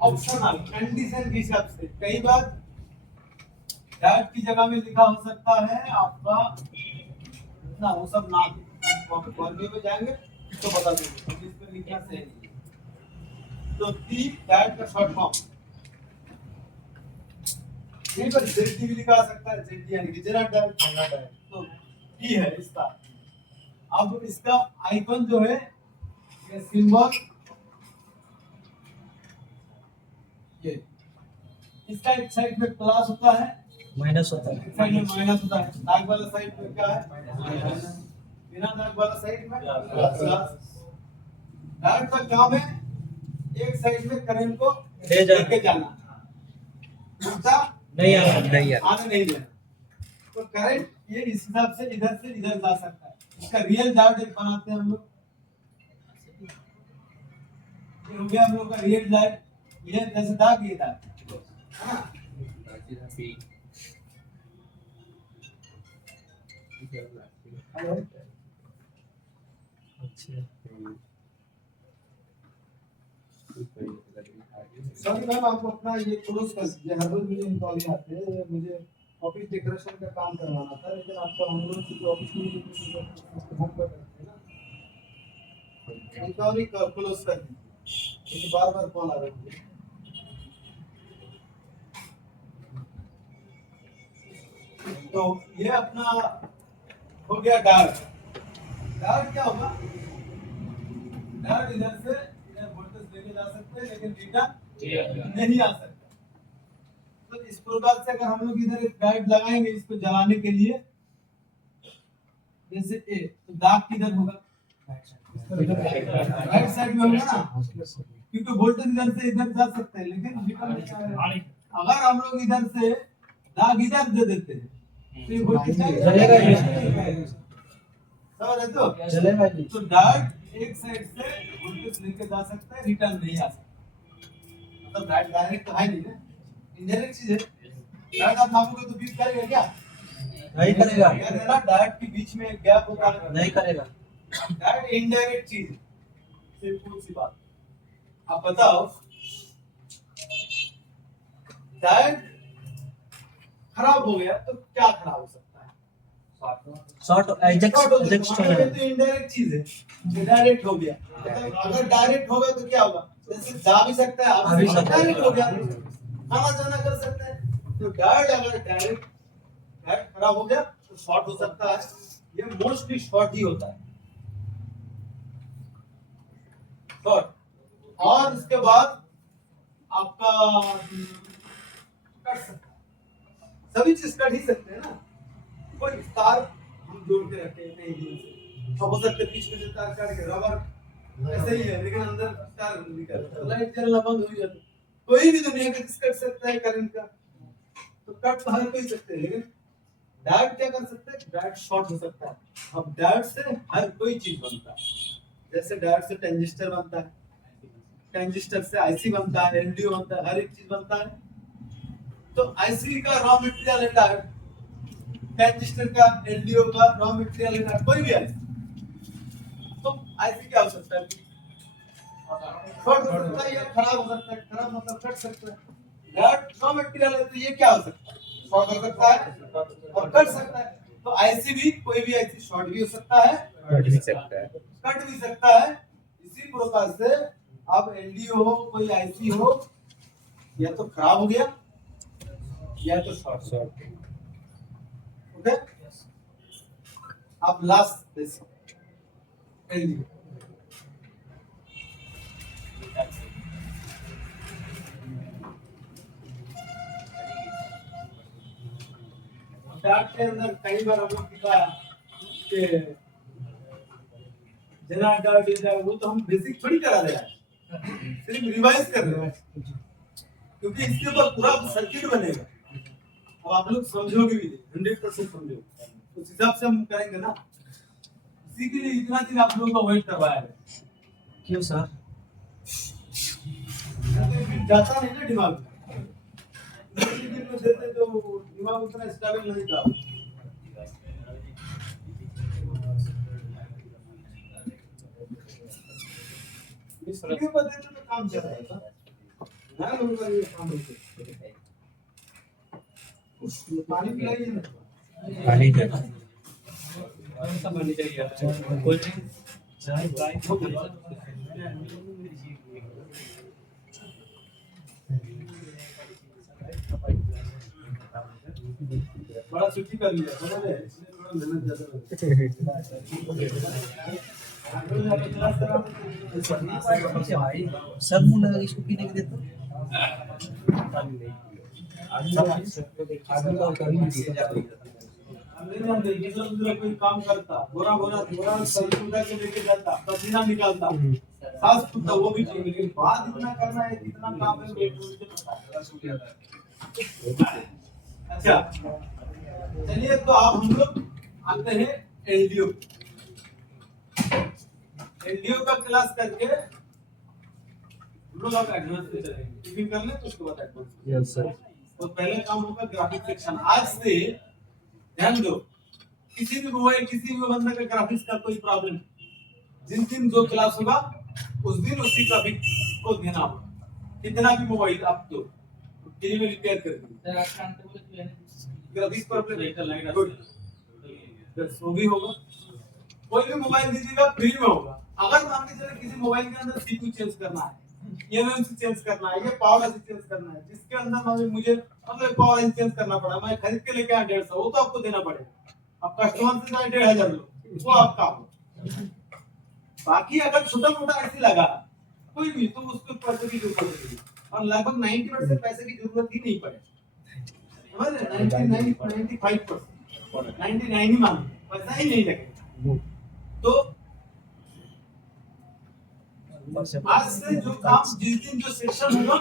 ऑप्शनल कंडीशन के हिसाब से कई बार डायोड की जगह में लिखा हो सकता है आपका ना, वो सब ना फॉर्मूले में जाएंगे तो बता देंगे इस पर लिखना सही है। तो टी डायोड का शॉर्ट फॉर्म यहीं पर जेडी भी लिखा सकता है, जेडी यानी कि जेनरेट डायोड। तो टी है इसका। अब इसका आइकन जो है ये सिंबल ये, इसका एक साइड में प्लस होता है, माइनस होता है, एक साइड में माइनस होता है। दाग वाला साइड में क्या है? माइनस। बिना दाग वाला साइड में प्लस। डायोड का काम है एक साइड में करंट को ले लेके जाना, दूसरा नहीं आना। आने नहीं देना। तो करंट ये इस हिसाब से इधर जा सकता है। इसका रियल डायोड एक बनाते हैं हम लोग। ये हो गया हम लोग का रियल डायोड। ये जैसे दाग ये दाग है ना? सर मैम आप अपना ये क्लोज कर दीजिए। हर रोज मुझे इंक्वायरी आते हैं, ये मुझे ऑफिस डेकोरेशन का काम करवाना था, लेकिन आपका हम लोग की ऑफिस में होम पर रहते हैं ना, इंक्वायरी क्लोज कर दीजिए क्योंकि बार-बार कॉल आ रही है। तो ये अपना हो गया डायोड। डायोड क्या होगा? डायोड इधर से इधर वोल्टेज लेके जा सकते हैं लेकिन रिटर्न नहीं आ सकता। तो इस प्रकार से अगर हम लोग इधर एक डायोड लगाएंगे इसको जलाने के लिए, जैसे ए, तो दाग किधर होगा? राइट साइड में होगा ना, क्योंकि वोल्टेज इधर से इधर जा सकते हैं लेकिन रिटर्न नहीं आएगा। अगर हम लोग इधर से दाग इधर दे देते हैं तो ये वोल्टेज जलेगा ही नहीं। समझ रहे तो? जलेगा ही। तो डायोड एक साइड से वोल्टेज लेके जा सकता है, रिटर्न नहीं आ सकता। मतलब डायोड डायरेक्ट तो है नहीं ना, इनडायरेक्ट चीज है। डायोड आप नापोगे तो बीच करेगा क्या? नहीं करेगा। यार ना डायोड के बीच में एक गैप होता है, नहीं करेगा। डायोड इनडायरेक्ट चीज है। सिंपल सी बात। आप बताओ डायोड खराब हो गया तो क्या खराब हो सकता है? शॉर्ट एडजस्ट तो इनडायरेक्ट चीज है, ये डायरेक्ट हो गया। मतलब अगर डायरेक्ट होगा तो क्या होगा? जैसे जा भी सकता है, आ भी सकता है। डायरेक्ट हो गया, आना जाना कर सकते हैं। तो डायोड अगर डायरेक्ट खराब हो गया तो शॉर्ट हो सकता है। ये मोस्टली शॉर्ट ही होता है, शॉर्ट। और उसके बाद आपका कट सकता है, सभी चीज कट ही सकते हैं ना। कोई तार हम जोड़ के रखे हैं कहीं भी, अब हो सकता है बीच में से तार काट के रबर ऐसे ही है लेकिन अंदर तार निकल तो लाइट जलना बंद हो जाती। कोई भी दुनिया का चीज कट सकता है करंट का, तो कट तो हर कोई सकते हैं, लेकिन डायोड क्या कर सकता है? डायोड शॉर्ट हो सकता है। अब डायोड से हर कोई चीज बनता है, जैसे डायोड से ट्रांजिस्टर बनता है, ट्रांजिस्टर से आईसी बनता है, एलडीओ बनता है, हर एक चीज बनता है। तो आईसी का रॉ मटेरियल है डायोड, ट्रांजिस्टर का, एलडीओ का रॉ मटेरियल है डायोड, कोई भी आईसी। तो आईसी क्या हो सकता है? शॉर्ट हो सकता है या खराब हो सकता है। खराब मतलब कट सकता है। डायोड रॉ मटेरियल है तो ये क्या हो सकता है? शॉर्ट हो सकता है और कट सकता है। तो आईसी भी, कोई भी आईसी शॉर्ट भी हो सकता है, कट भी सकता है। इसी प्रकार से अब एलडीओ हो, कोई आईसी हो, या तो खराब हो गया या तो शॉर्ट। ओके, अब लास्ट बेसिक एलडीओ। डायोड के अंदर कई बार हम लोग दिखाया कि जना डायोड, वो तो हम बेसिक थोड़ी करा रहे हैं, सिर्फ रिवाइज कर रहे हैं, क्योंकि इसके ऊपर पूरा सर्किट बनेगा। अब आप लोग समझोगे भी, 100% समझोगे, उस हिसाब से हम करेंगे ना। इसी के लिए इतना दिन आप लोगों को वेट करवाया है। क्यों सर? जाता नहीं ना दिमाग में। में देते तो दिमाग उतना स्टेबल नहीं था। इसलिए बदले तो काम चल रहा था ना, लोगों का ये काम होते पानी पिलाइए ना। पानी दे कौन सा पानी चाहिए आपको? कोल्ड ड्रिंक, चाय, बड़ा छुट्टी कर लिया समझ रहे, इसलिए थोड़ा मेहनत ज्यादा सब मुंह लगा इसको पीने के देता कोई काम करता, बोरा बोरा बोरा सलूटा के लेके जाता, पसीना निकालता, सांस फूलता, वो भी चाहिए, लेकिन बात इतना करना है, इतना काम है, मुझे पता है। अच्छा चलिए, तो आप हम लोग आते हैं एलडीओ। एलडीओ का क्लास करके हम लोग आप एडवांस पे चलेंगे। टिफिन कर लें तो उसके बाद एडवांस। Yes sir. तो पहले काम होगा ग्राफिक्स सेक्शन। आज से ध्यान दो, किसी भी मोबाइल किसी भी बंदे का ग्राफिक्स का कोई प्रॉब्लम, जिस दिन जो क्लास होगा उस दिन उसी ग्राफिक्स को देना होगा। कितना भी मोबाइल आप दो फ्री में रिपेयर कर दीजिए। ग्राफिक्स प्रॉब्लम वो भी होगा। कोई भी मोबाइल दीजिएगा फ्री में होगा। अगर मान के चले किसी मोबाइल के अंदर सीपीयू चेंज करना है, एमएमसी चेंज करना है, ये पावर ऐसी चेंज करना है, जिसके अंदर मुझे मतलब पावर ऐसी चेंज करना पड़ा, मैं खरीद के लेके आया 150, वो तो आपको देना पड़ेगा। अब कस्टमर से जाए 1500 लो, वो आपका हो। बाकी अगर छोटा मोटा ऐसे लगा कोई भी, तो उसको पैसे की जरूरत नहीं, और लगभग 90% पैसे की जरूरत ही नहीं पड़े। समझ रहे? 95% 99 ही मान, पैसा ही नहीं लगेगा। तो आज से जो काम, जिस दिन जो सेशन होगा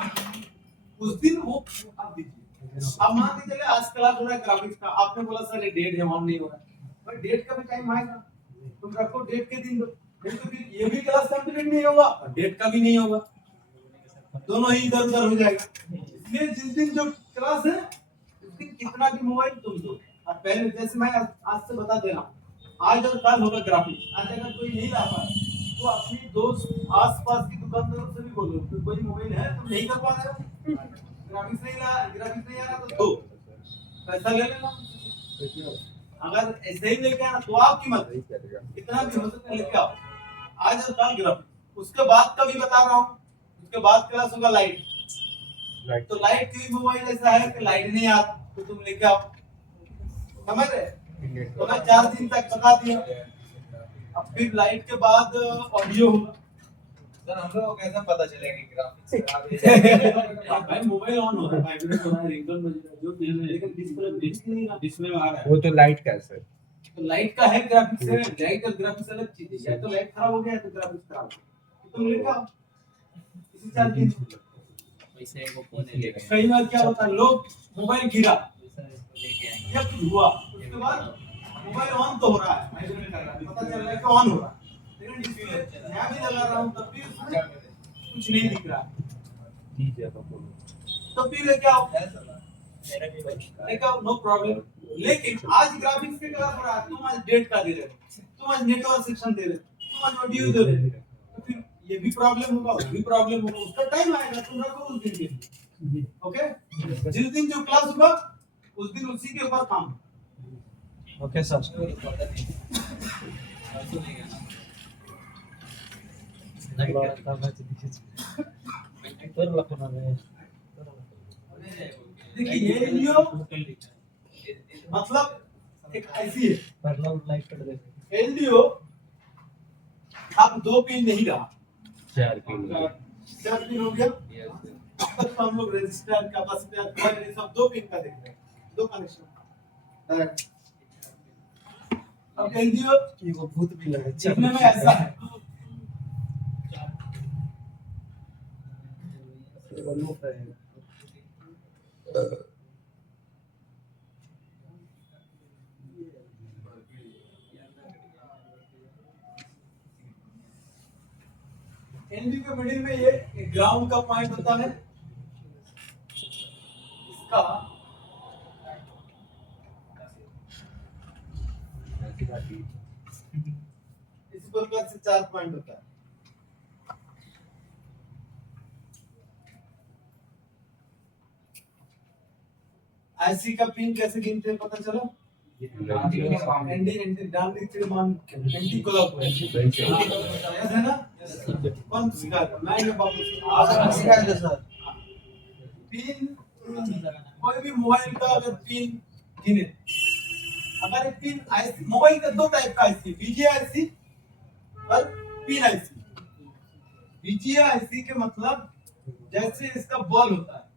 उस दिन वो आप दीजिए। अब मान के चले आज क्लास हो रहा है ग्राफिक्स का, आपने बोला सर ये डेट है ऑन नहीं हो रहा है, भाई डेट का भी टाइम आएगा, तुम रखो डेट के दिन दो, नहीं तो फिर ये भी क्लास कंप्लीट नहीं होगा और डेट का भी नहीं होगा, दोनों ही इधर उधर हो जाएगा। इसलिए जिस दिन जो क्लास है उस दिन कितना भी मोबाइल तुम दो। और पहले जैसे मैं आज से बता दे रहा हूँ, आज और कल होगा ग्राफिक्स। आज अगर कोई नहीं ला पाए तो अपनी दोस्त आसपास की दुकानदारों से भी बोलो, तो कोई मोबाइल है तुम नहीं कर पा रहे हो, ग्राफिक्स नहीं आ रहा तो दो, पैसा ले लेना। अगर ऐसे ही लेके आना तो आपकी मत, कितना भी हो सकता है लेके आओ। आज और कल ग्राफिक्स, उसके बाद का भी बता रहा हूँ, उसके बाद क्लास होगा लाइट। तो लाइट की मोबाइल ऐसा है कि लाइट नहीं आता तो तुम लेके आओ, समझ रहे? तो मैं 4 दिन तक बता दिया। अब फिर लाइट के बाद ऑडियो होगा। सर हम लोग को कैसे पता चलेगा ग्राफिक्स भाई मोबाइल ऑन हो रहा है, वाइब्रेट हो रहा है, रिंगटोन बज रहा है, जो लेकिन डिस्प्ले दिख नहीं रहा, डिस्प्ले में आ रहा है। वो तो लाइट का है सर। तो लाइट का है, ग्राफिक्स है। लाइट और ग्राफिक्स अलग चीज है। या तो लाइट खराब हो गया है तो ग्राफिक्स खराब हो गया, तो तुम लेके आओ इसी 4 दिन। वैसे वो फोन लेगा। कई बार क्या होता है, लोग मोबाइल गिरा या कुछ हुआ, उसके बाद मोबाइल ऑन तो हो रहा है, वाइब्रेट कर रहा है, पता चल रहा है कि ऑन हो रहा है, लेकिन डिस्प्ले मैं भी लगा रहा हूं तब भी उसमें कुछ नहीं दिख रहा है। तो फिर लेके आओ, नो प्रॉब्लम। लेकिन आज ग्राफिक्स के क्लास हो रहा है, तुम आज डेट का दे रहे हो, तुम आज नेटवर्क सेक्शन दे रहे हो, तुम आज ऑडियो दे रहे हो, तो फिर ये भी प्रॉब्लम होगा, वो भी प्रॉब्लम होगा। उसका टाइम आएगा, तुम रखो उस दिन के लिए। ओके, जिस दिन जो क्लास होगा उस दिन उसी के ऊपर काम। Okay sir. देखिए ये वीडियो मतलब एक ऐसी है, एलडीओ अब 2 पिन नहीं रहा, 4 पिन हो गया। अब तो हम लोग रजिस्टर, कैपेसिटर, कॉइल सब 2 पिन का देख रहे हैं, 2 कनेक्शन। अब एलडीओ ये वो भूत भी लगे देखने में ऐसा है, एलडी के मिडिल में ये ग्राउंड का पॉइंट होता है, इसका इसी प्रकार से 4 पॉइंट होता है। आईसी का पिन कैसे गिनते हैं पता चला? एंटी डाल देते मान एंटी क्लॉकवाइज याद है ना? कौन सिखाता? मैं ये बाबू आप सिखाए थे सर। पिन कोई भी मोबाइल का अगर पिन गिने, अगर एक पिन आईसी, मोबाइल का 2 टाइप का आईसी, बीजीए आईसी और पिन आईसी। बीजीए आईसी के मतलब जैसे इसका बॉल होता है,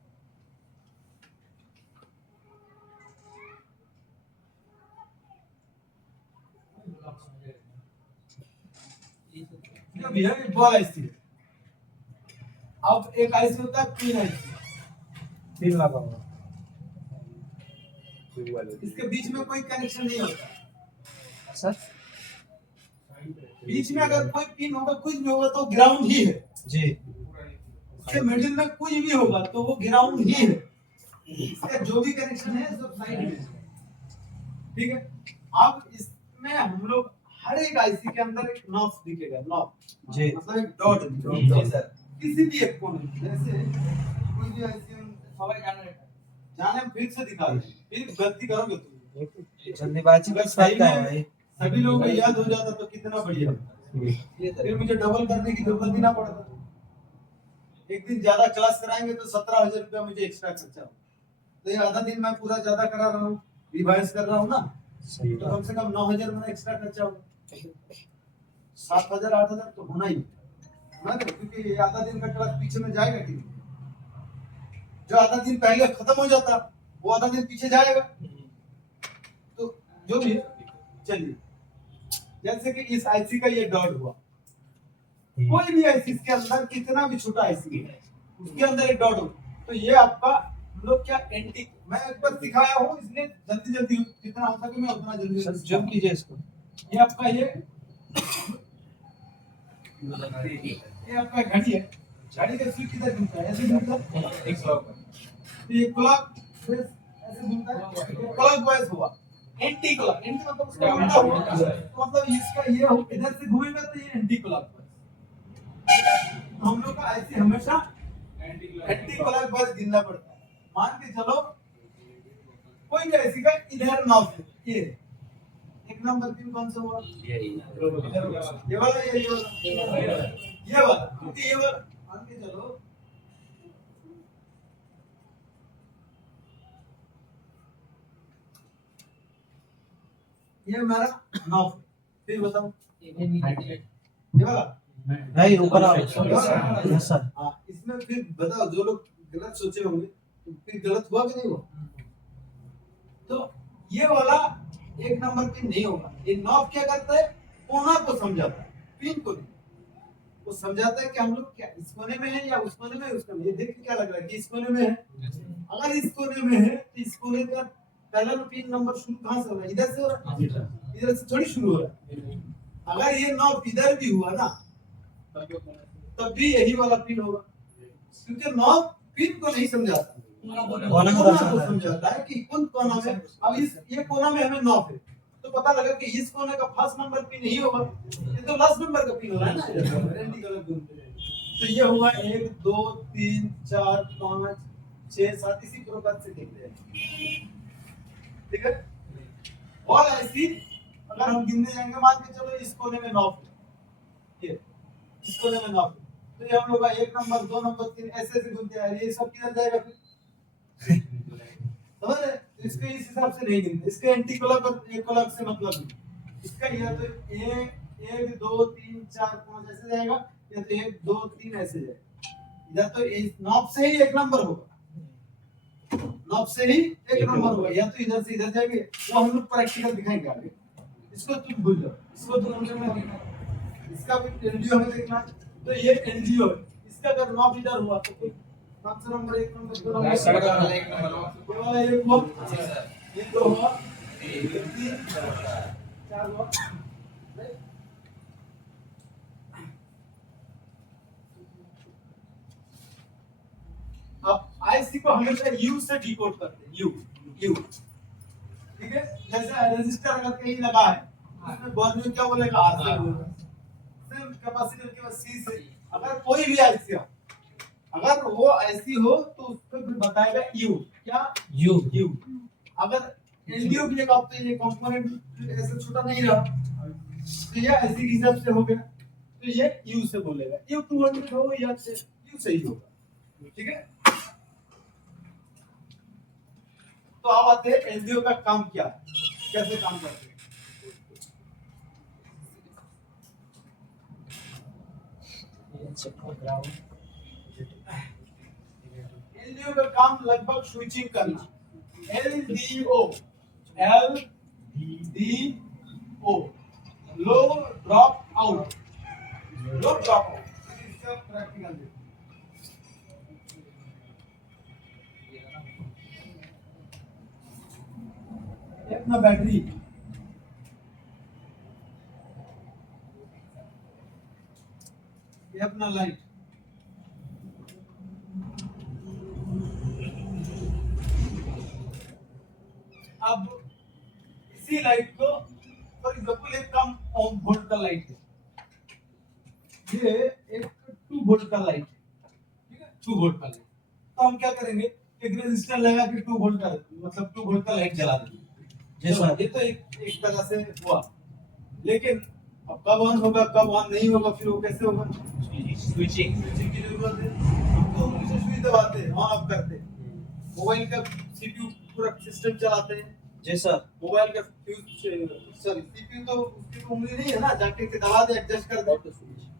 जो भी है ये बॉल आईसी है। अब एक आईसी होता है पिन आईसी, पिन लगा हुआ। इसके बीच में कोई कनेक्शन नहीं होता सर बीच में अगर कोई पिन होगा, कुछ भी होगा तो ग्राउंड ही है जी। इसके मिडिल में कुछ भी होगा तो वो ग्राउंड ही है। इसका जो भी कनेक्शन है सब साइड में है। ठीक है। अब इसमें हम लोग हर एक आईसी के अंदर एक नॉब दिखेगा, नॉब जी। मतलब एक डॉट जी सर। किसी भी एक कोने में, जैसे कोई भी आईसी जाने फिर से दिखा रहे हैं, फिर गलती करोगे तुम। जल्दीबाजी का सही फायदा में है। सभी लोगों को याद हो जाता तो कितना बढ़िया होता। फिर मुझे डबल करने की जरूरत ही ना पड़ता। एक दिन ज्यादा क्लास कराएंगे तो 17,000 रुपया मुझे एक्स्ट्रा खर्चा हो, तो ये आधा दिन मैं पूरा ज्यादा करा रहा हूँ, रिवाइज कर रहा हूँ ना, तो कम से कम 9,000 मेरा एक्स्ट्रा खर्चा होगा। 7,000 8,000 तो होना ही ना, क्योंकि ये आधा दिन का क्लास पीछे में जाएगा कि नहीं? जो आधा दिन पहले खत्म हो जाता वो आधा दिन पीछे जाएगा। तो जो भी है, चलिए जैसे कि इस आईसी का ये डॉट हुआ, कोई भी आईसी के अंदर कितना भी छोटा आईसी है उसके अंदर एक डॉट हो, तो ये आपका हम लोग क्या एंटी, मैं एक बार सिखाया हूँ इसलिए जल्दी जल्दी जितना हो सके मैं उतना जल्दी सर जूम कीजिए इसको। ये आपका ये आपका घड़ी है। घड़ी का स्विच किधर घूमता है? ऐसे घूमता है। एक क्लॉक, तो ये क्लॉक ऐसे घूमता है, ये क्लॉक वाइज हुआ। एंटी क्लॉक, एंटी मतलब उसका उल्टा हुआ, तो मतलब इसका ये हो इधर से घूमेगा तो ये एंटी क्लॉक वाइज। हम लोग का ऐसे हमेशा एंटी क्लॉक वाइज गिनना पड़ता है। मान के चलो कोई भी ऐसी का इधर नॉब है, ये एक नंबर पिन कौन सा हुआ? ये वाला, ये वाला, क्योंकि ये वाला मान के चलो ये हमारा नॉब है। फिर बताओ ये वाला नहीं ऊपर आओ। Yes sir. हाँ, इसमें फिर बताओ जो लोग गलत सोचे होंगे तो फिर गलत हुआ कि नहीं हुआ? तो ये वाला एक नंबर पिन नहीं होगा। ये नॉब क्या करता है? कोना को समझाता है, पिन को नहीं। वो समझाता है कि हम लोग क्या इस कोने में है या उस कोने में, उस कोने में। ये देख के क्या लग रहा है कि इस कोने में है। अगर इस कोने में है तो इस कोने का पहला पिन नंबर शुरू कहाँ से हो रहा है? इधर से हो रहा है, इधर से थोड़ी शुरू हो रहा है। अगर ये नॉब इधर भी हुआ ना तब भी यही वाला पिन होगा, क्योंकि नॉब पिन को नहीं समझाता, कोना को समझाता है कि कौन कोना में। अब इस ये कोना में हमें नॉब है तो पता लगा कि इस कोने का फर्स्ट नंबर पिन यही होगा, ये तो लास्ट नंबर का पिन हो रहा है ना। एंटी-क्लॉक घूमते हैं तो ये हुआ 1 2 3 4 5 6 7 इसी प्रकार से देखते हैं। ठीक है। और ऐसी अगर हम गिनने जाएंगे, मान के चलो इस कोने में नॉब है, ये इस कोने में नॉब है, तो ये हम लोग का 1 नंबर 2 नंबर 3 ऐसे ऐसे घूमते हैं। ये सब किधर जाएगा फिर? समझ रहे? तो इसके इस हिसाब से नहीं गिनते। इसके एंटी क्लॉक और एक क्लॉक से मतलब नहीं। इसका या तो 1 2 3 4 5 ऐसे जाएगा, या तो 1 2 3 ऐसे जाएगा। इधर तो इस नॉब से ही एक नंबर होगा, नॉब से ही एक नंबर होगा, या तो इधर से इधर जाएंगे। वो हम लोग प्रैक्टिकल दिखाएंगे आगे। इसको तुम भूल जाओ, इसको तुम इसका भी एनजीओ हमें देखना है। तो ये एनजीओ है, इसका अगर नॉब इधर हुआ तो कोई कौन सा नंबर? 1 नंबर 2 नंबर ये वाला ये हुआ, ये 2 हुआ, ये 3 4 हुआ। अब आईसी को हमेशा यू से डिकोड करते हैं, यू। ठीक है। जैसे रजिस्टर अगर कहीं लगा है उसमें बर्नौली क्या बोलेगा, आर से बोलेगा। सेम कैपेसिटर के बाद सी से अगर कोई भी ऐसी हो, अगर वो ऐसी हो तो उसको फिर बताएगा यू, क्या यू यू। अगर एलडीओ की जगह पे ये कंपोनेंट ऐसे छोटा नहीं रहा तो ये ऐसे के हिसाब से हो गया, तो ये यू से बोलेगा। यू 200 हो या यू सही होगा, ठीक है। तो अब आते हैं एलडीओ का काम क्या है, कैसे काम करते हैं। एलडीओ का काम लगभग स्विचिंग करना। एलडीओ लो ड्रॉप आउट, लो ड्रॉप आउट इसका प्रैक्टिकल देखो। ये अपना बैटरी, ये अपना लाइट, अब इसी लाइट को फॉर एग्जांपल एक कम ओम वोल्ट का लाइट है, ये एक 2 वोल्ट का लाइट है, ठीक है 2 वोल्ट का लाइट। तो हम क्या करेंगे, एक रेजिस्टर लगा के 2 वोल्ट का मतलब 2 वोल्ट का लाइट जला देंगे। जैसा ये तो एक तरह से हुआ, लेकिन अब कब ऑन होगा कब ऑन नहीं होगा, फिर वो कैसे होगा, स्विचिंग की जरूरत है। हम तो हमेशा स्विच दबाते हैं, ऑन ऑफ करते हैं, मोबाइल का सीपीयू पूरा सिस्टम चलाते हैं। जैसा मोबाइल का सीपीयू तो उसकी तो उंगली नहीं है ना, जाके के दबा दे, एडजस्ट कर दे,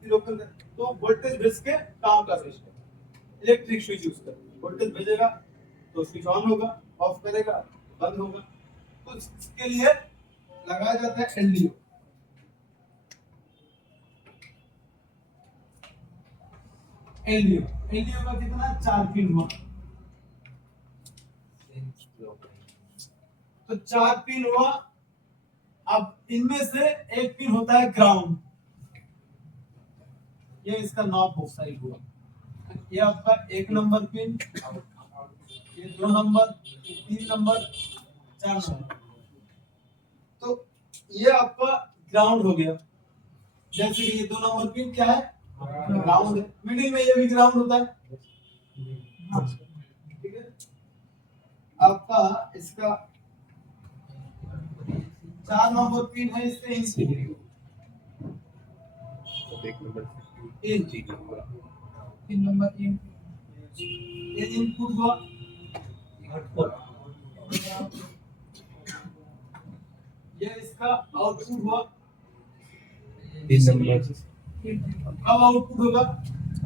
फिर ओपन कर, तो वोल्टेज भेज के काम कर रहे हैं। इलेक्ट्रिक स्विच यूज कर, वोल्टेज भेजेगा तो स्विच ऑन होगा, ऑफ करेगा बंद होगा। तो इसके लिए लगाया जाता है एलडीओ। एलडीओ का कितना 4 पिन हुआ, तो 4 पिन हुआ। अब इनमें से एक पिन होता है ग्राउंड, ये इसका नॉब हो साइड हुआ। ये आपका 1 नंबर पिन, ये 2 नंबर, 3 नंबर, 4 नंबर। तो ये आपका ग्राउंड हो गया। जैसे कि ये 2 नंबर पिन क्या है, ग्राउंड है। मिडिल में ये भी ग्राउंड होता है, ठीक है। आपका इसका 4 नंबर पिन है, इससे इनपुट, इन 3 नंबर इन, ये इनपुट हुआ, ये इसका आउटपुट हुआ। 3 नंबर कब आउटपुट होगा,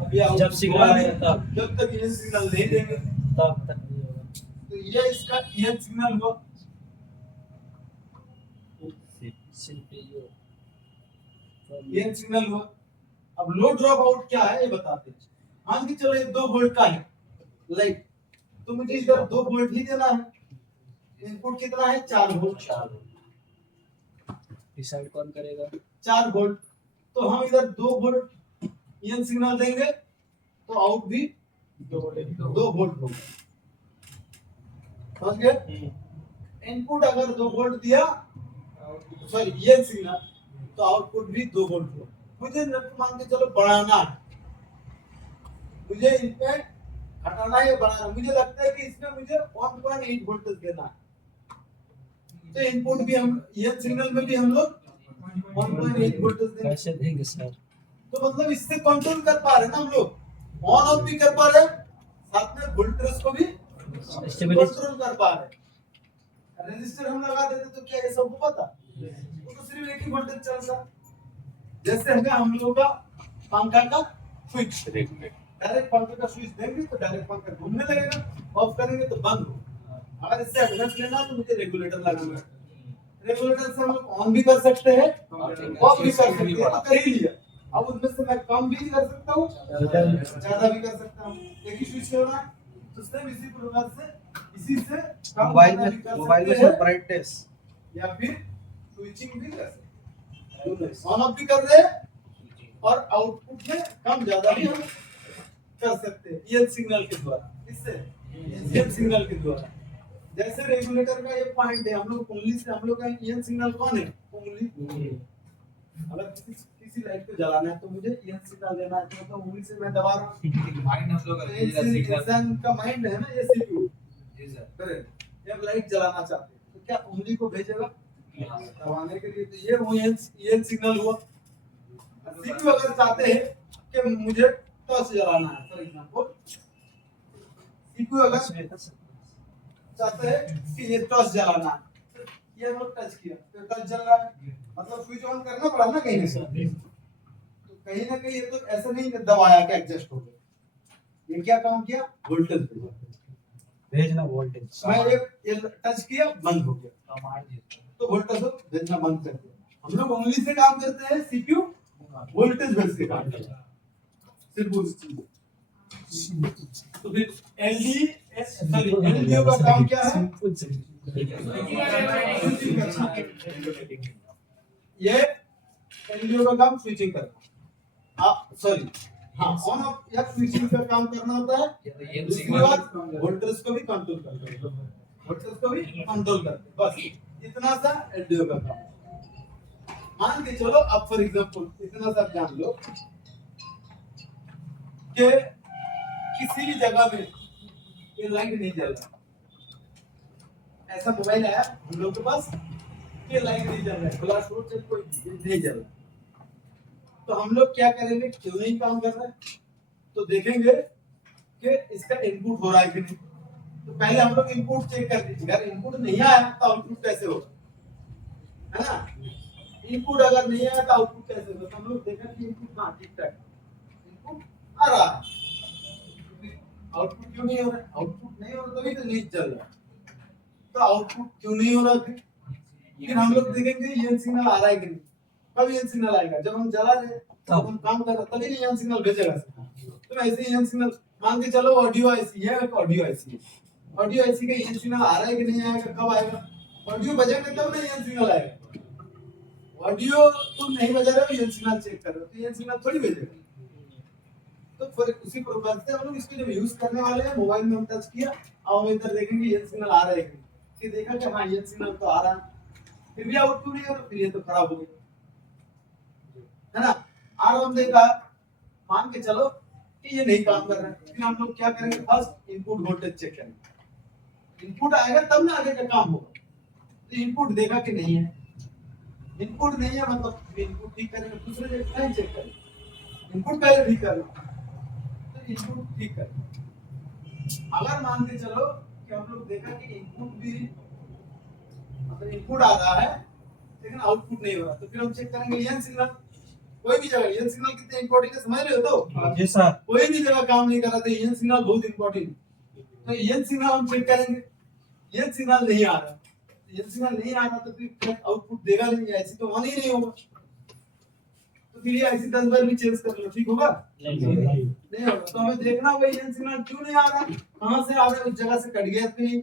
अभी जब सिग्नल आएगा तब, जब तक ये सिग्नल नहीं देंगे तब तक नहीं होगा। तो ये इसका ये सिग्नल हुआ। ये सिग्नल हुआ। अब लो ड्रॉप आउट क्या है ये बताते हैं। मान के चलो ये 2 वोल्ट का है लाइट, तो मुझे इधर 2 वोल्ट ही देना है। इनपुट कितना है 4 वोल्ट, डिसाइड कौन करेगा, 4 वोल्ट। तो हम इधर 2 वोल्ट इन सिग्नल देंगे तो आउट भी 2 वोल्ट होगा, समझ गए। इनपुट अगर 2 वोल्ट दिया, सॉरी ये सिग्नल, तो आउटपुट भी 2 वोल्ट होगा। मुझे मान के चलो बढ़ाना है, मुझे इनपे घटाना है या बढ़ाना है। मुझे लगता है कि इसमें मुझे 1.8 वोल्टेज देना है, तो इनपुट भी हम ये सिग्नल में भी हम लोग 1.8 वोल्टेज देंगे। कैसे देंगे सर? तो मतलब इससे कंट्रोल कर पा रहे हैं ना हम लोग, ऑन ऑफ भी कर पा रहे हैं, साथ में वोल्टेज को भी कंट्रोल कर पा रहे हैं। रेजिस्टर हम लगा देते तो क्या ये सबको पता, वो तो सिर्फ एक ही वोल्टेज चलता। जैसे है हम लोगों का पंखा का स्विच, डायरेक्ट पंखे का स्विच देंगे तो डायरेक्ट पंखा घूमने लगेगा, ऑफ करेंगे तो बंद होगा। अगर इससे एडवांस लेना तो मुझे रेगुलेटर लगाना है। रेगुलेटर से हम लोग ऑन भी कर सकते हैं, ऑफ भी कर सकते हैं, तो कर ही लिया। अब उसमें से मैं कम भी कर सकता हूँ, ज्यादा भी कर सकता हूँ। एक ही स्विच होना है तो सेम इसी प्रकार से इसी से मोबाइल में सब ब्राइटनेस या फिर स्विचिंग भी कर सकते हैं, ऑन ऑफ भी कर रहे हैं और आउटपुट में कम ज्यादा भी हम कर सकते हैं ये सिग्नल के द्वारा। इससे ये सिग्नल के द्वारा जैसे रेगुलेटर का ये पॉइंट है, हम लोग उंगली से, हम लोग का ईएन सिग्नल कौन है? उंगली। अगर किसी लाइट को जलाना है तो मुझे ईएन सिग्नल देना है, तो उंगली से मैं दबा रहा हूँ। माइंड हम लोग इंसान का माइंड है ना, ये सीपीयू। जी सर। करेक्ट। जब लाइट जलाना चाहते हैं तो क्या उंगली को भेजेगा दबाने के लिए? तो ये वो ईएन सिग्नल हुआ। सीपीयू अगर चाहते हैं कि मुझे टॉर्च जलाना है, फॉर एग्जांपल सीपीयू अगर चाहते हैं कि ये टॉर्च जलाना है, तो ये हम लोग टच किया तो टॉर्च जल रहा है, मतलब स्विच ऑन करना पड़ा ना कहीं से। तो कहीं ना कहीं ये तो ऐसा नहीं कि दबाया कि एडजस्ट हो गया, ये क्या काम किया? वोल्टेज भेजना वोल्टेज। मैं ये टच किया, बंद हो गया, तो वोल्टेज भेजना बंद कर दिया। हम लोग उंगली से काम करते हैं, सीपीयू वोल्टेज भेज के काम करता है, सिर्फ उस चीज। तो फिर एलडीओ का काम क्या है? ये एलडीओ का काम स्विचिंग करना, सॉरी हाँ, ऑन ऑफ या स्विचिंग का काम करना होता है। दूसरी बात वोल्टेज को भी कंट्रोल करते हैं, वोल्टेज को भी कंट्रोल करते हैं, बस इतना सा एलडीओ का काम। मान के चलो अब फॉर एग्जांपल इतना सा जान लो कि किसी भी जगह में ये लाइट नहीं जल रहा, ऐसा मोबाइल आया हम लोग के पास, ये लाइट नहीं जल रहा है, ग्लास रोड से कोई नहीं जल रहा, तो हम लोग क्या करेंगे? क्यों नहीं काम कर रहा है? तो देखेंगे कि इसका इनपुट हो रहा है कि नहीं। तो पहले हम लोग इनपुट चेक कर दीजिए, अगर इनपुट नहीं आया तो आउटपुट कैसे होगा, है ना? इनपुट अगर नहीं आया तो आउटपुट कैसे होगा? तो हम लोग देखा कि इनपुट हाँ ठीक ठाक इनपुट आ रहा है, आउटपुट क्यों नहीं हो रहा है? आउटपुट नहीं हो रहा तभी तो नहीं चल रहा, तो आउटपुट क्यों नहीं हो रहा? फिर हम लोग देखेंगे ये सिग्नल आ रहा है कि नहीं। कब ये सिग्नल आएगा? जब हम जला रहे, तब हम काम कर रहे, तभी नहीं ये सिग्नल भेजेगा। तो ऐसे ही ये सिग्नल मान के चलो ऑडियो आईसी है, ऑडियो आईसी है, ऑडियो आईसी का ये सिग्नल आ रहा है कि नहीं आएगा? कब आएगा? ऑडियो बजेगा तब ना ये सिग्नल आएगा। ऑडियो तुम नहीं बजा रहे हो, ये सिग्नल चेक कर रहे हो, तो ये सिग्नल थोड़ी भेजेगा। तो फिर उसी प्रकार से हम लोग इसको जब यूज करने वाले हैं, मोबाइल में हम टच किया और इधर देखेंगे ये सिग्नल आ रहा है कि देखा कि हाँ ये सिग्नल तो आ रहा है, फिर भी आउटपुट नहीं हो रहा, फिर ये तो खराब हो गया, है ना? और हम देखा मान के चलो कि ये नहीं काम कर रहा है, फिर हम लोग क्या करेंगे? फर्स्ट इनपुट वोल्टेज चेक करेंगे, इनपुट आएगा तब ना आगे का काम होगा। तो इनपुट देखा कि नहीं है, इनपुट नहीं है मतलब इनपुट ठीक करेंगे, दूसरे जगह नहीं चेक करेंगे, इनपुट पहले ठीक करना, तो इनपुट ठीक करना। अगर मान के चलो कि हम लोग देखा कि इनपुट भी मतलब इनपुट आ रहा है लेकिन आउटपुट नहीं हो रहा, तो फिर हम चेक करेंगे ये सिग्नल, कोई भी जगह ये सिग्नल कितने इंपॉर्टेंट है समझ रहे हो? तो जी सर। कोई भी जगह काम नहीं कर रहा, तो ये सिग्नल बहुत इंपॉर्टेंट है। तो ये सिग्नल हम चेक करेंगे, ये सिग्नल नहीं आ रहा, ये सिग्नल नहीं आ रहा तो फिर आउटपुट देगा नहीं, ऐसे तो ऑन ही नहीं होगा। तो फिर ये ऐसे 10 बार भी चेंज कर लो, ठीक होगा? नहीं होगा। तो हमें देखना होगा ये सिग्नल क्यों नहीं आ रहा, कहां से आ रहा है, उस जगह से कट गया कि नहीं।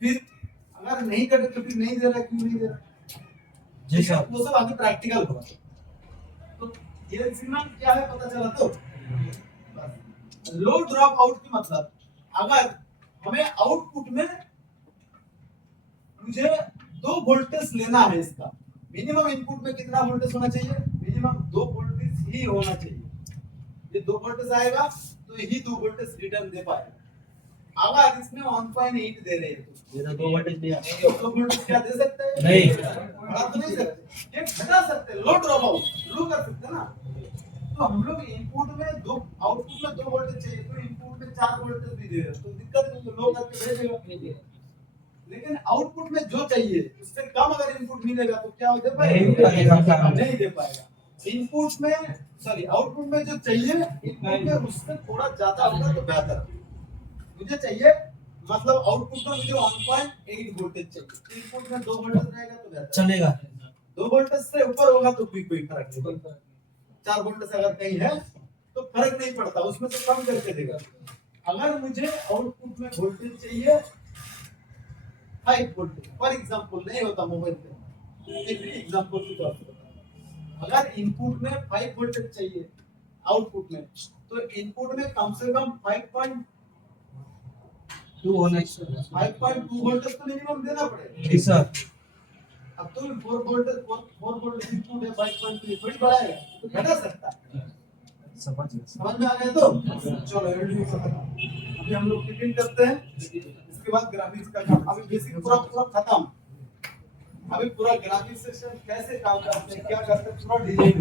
फिर अगर नहीं कटे तो फिर नहीं दे रहा, क्यों नहीं दे रहा? जी सर। वो सब आगे प्रैक्टिकल होगा। तो ये सिग्नल क्या है पता चला? तो लो ड्रॉप आउट की मतलब अगर हमें आउटपुट में मुझे 2 वोल्टेज लेना है, इसका मिनिमम इनपुट में कितना वोल्टेज होना चाहिए? मिनिमम 2 वोल्टेज ही होना चाहिए। ये 2 वोल्टेज आएगा तो यही 2 वोल्टेज रिटर्न दे पाएगा। अगर इसमें 1.8 दे रहे हैं तो ये 2 वोल्टेज दिया, 2 वोल्टेज क्या दे सकते हैं? नहीं बढ़ा तो नहीं सकते, ये घटा सकते हैं, लो ड्रॉप आउट लो कर सकते हैं ना। तो हम लोग इनपुट में 2 आउटपुट में 2 वोल्टेज चाहिए, तो इनपुट में 4 वोल्टेज भी दे रहे हैं तो दिक्कत नहीं है, लो करके भेजेगा। लेकिन आउटपुट में जो चाहिए उससे कम अगर इनपुट मिलेगा तो क्या दे पाएगा? नहीं दे पाएगा। इनपुट में सॉरी आउटपुट में जो चाहिए इनपुट में उससे थोड़ा ज्यादा होगा तो बेहतर। मुझे चाहिए मतलब आउटपुट में मुझे 1.8 वोल्टेज चाहिए, इनपुट में 2 वोल्टेज रहेगा तो बेहतर चलेगा। 2 वोल्टेज से ऊपर होगा तो कोई फर्क नहीं पड़ता। 4 वोल्टेज अगर कहीं है तो फर्क नहीं पड़ता, उसमें से कम करके देगा। अगर मुझे आउटपुट में वोल्टेज चाहिए 5 वोल्टेज फॉर एग्जांपल, नहीं होता मोबाइल पे, एक एग्जांपल की बात करता। अगर इनपुट में 5 वोल्टेज चाहिए आउटपुट में, तो इनपुट में कम से कम 2 होना चाहिए। 5.2 वोल्टेज तो मिनिमम देना पड़ेगा। जी सर। अब तो 4 वोल्टेज इनपुट है 5.2 थोड़ी बड़ा है तो घटा सकता है। समझ में आ गया तो चलो एलडीओ का अभी हम लोग फिटिंग करते हैं, इसके बाद ग्राफिक्स का काम। अभी बेसिक पूरा खत्म। अभी पूरा ग्राफिक्स सेक्शन कैसे काम करते हैं क्या करते हैं पूरा डिजाइन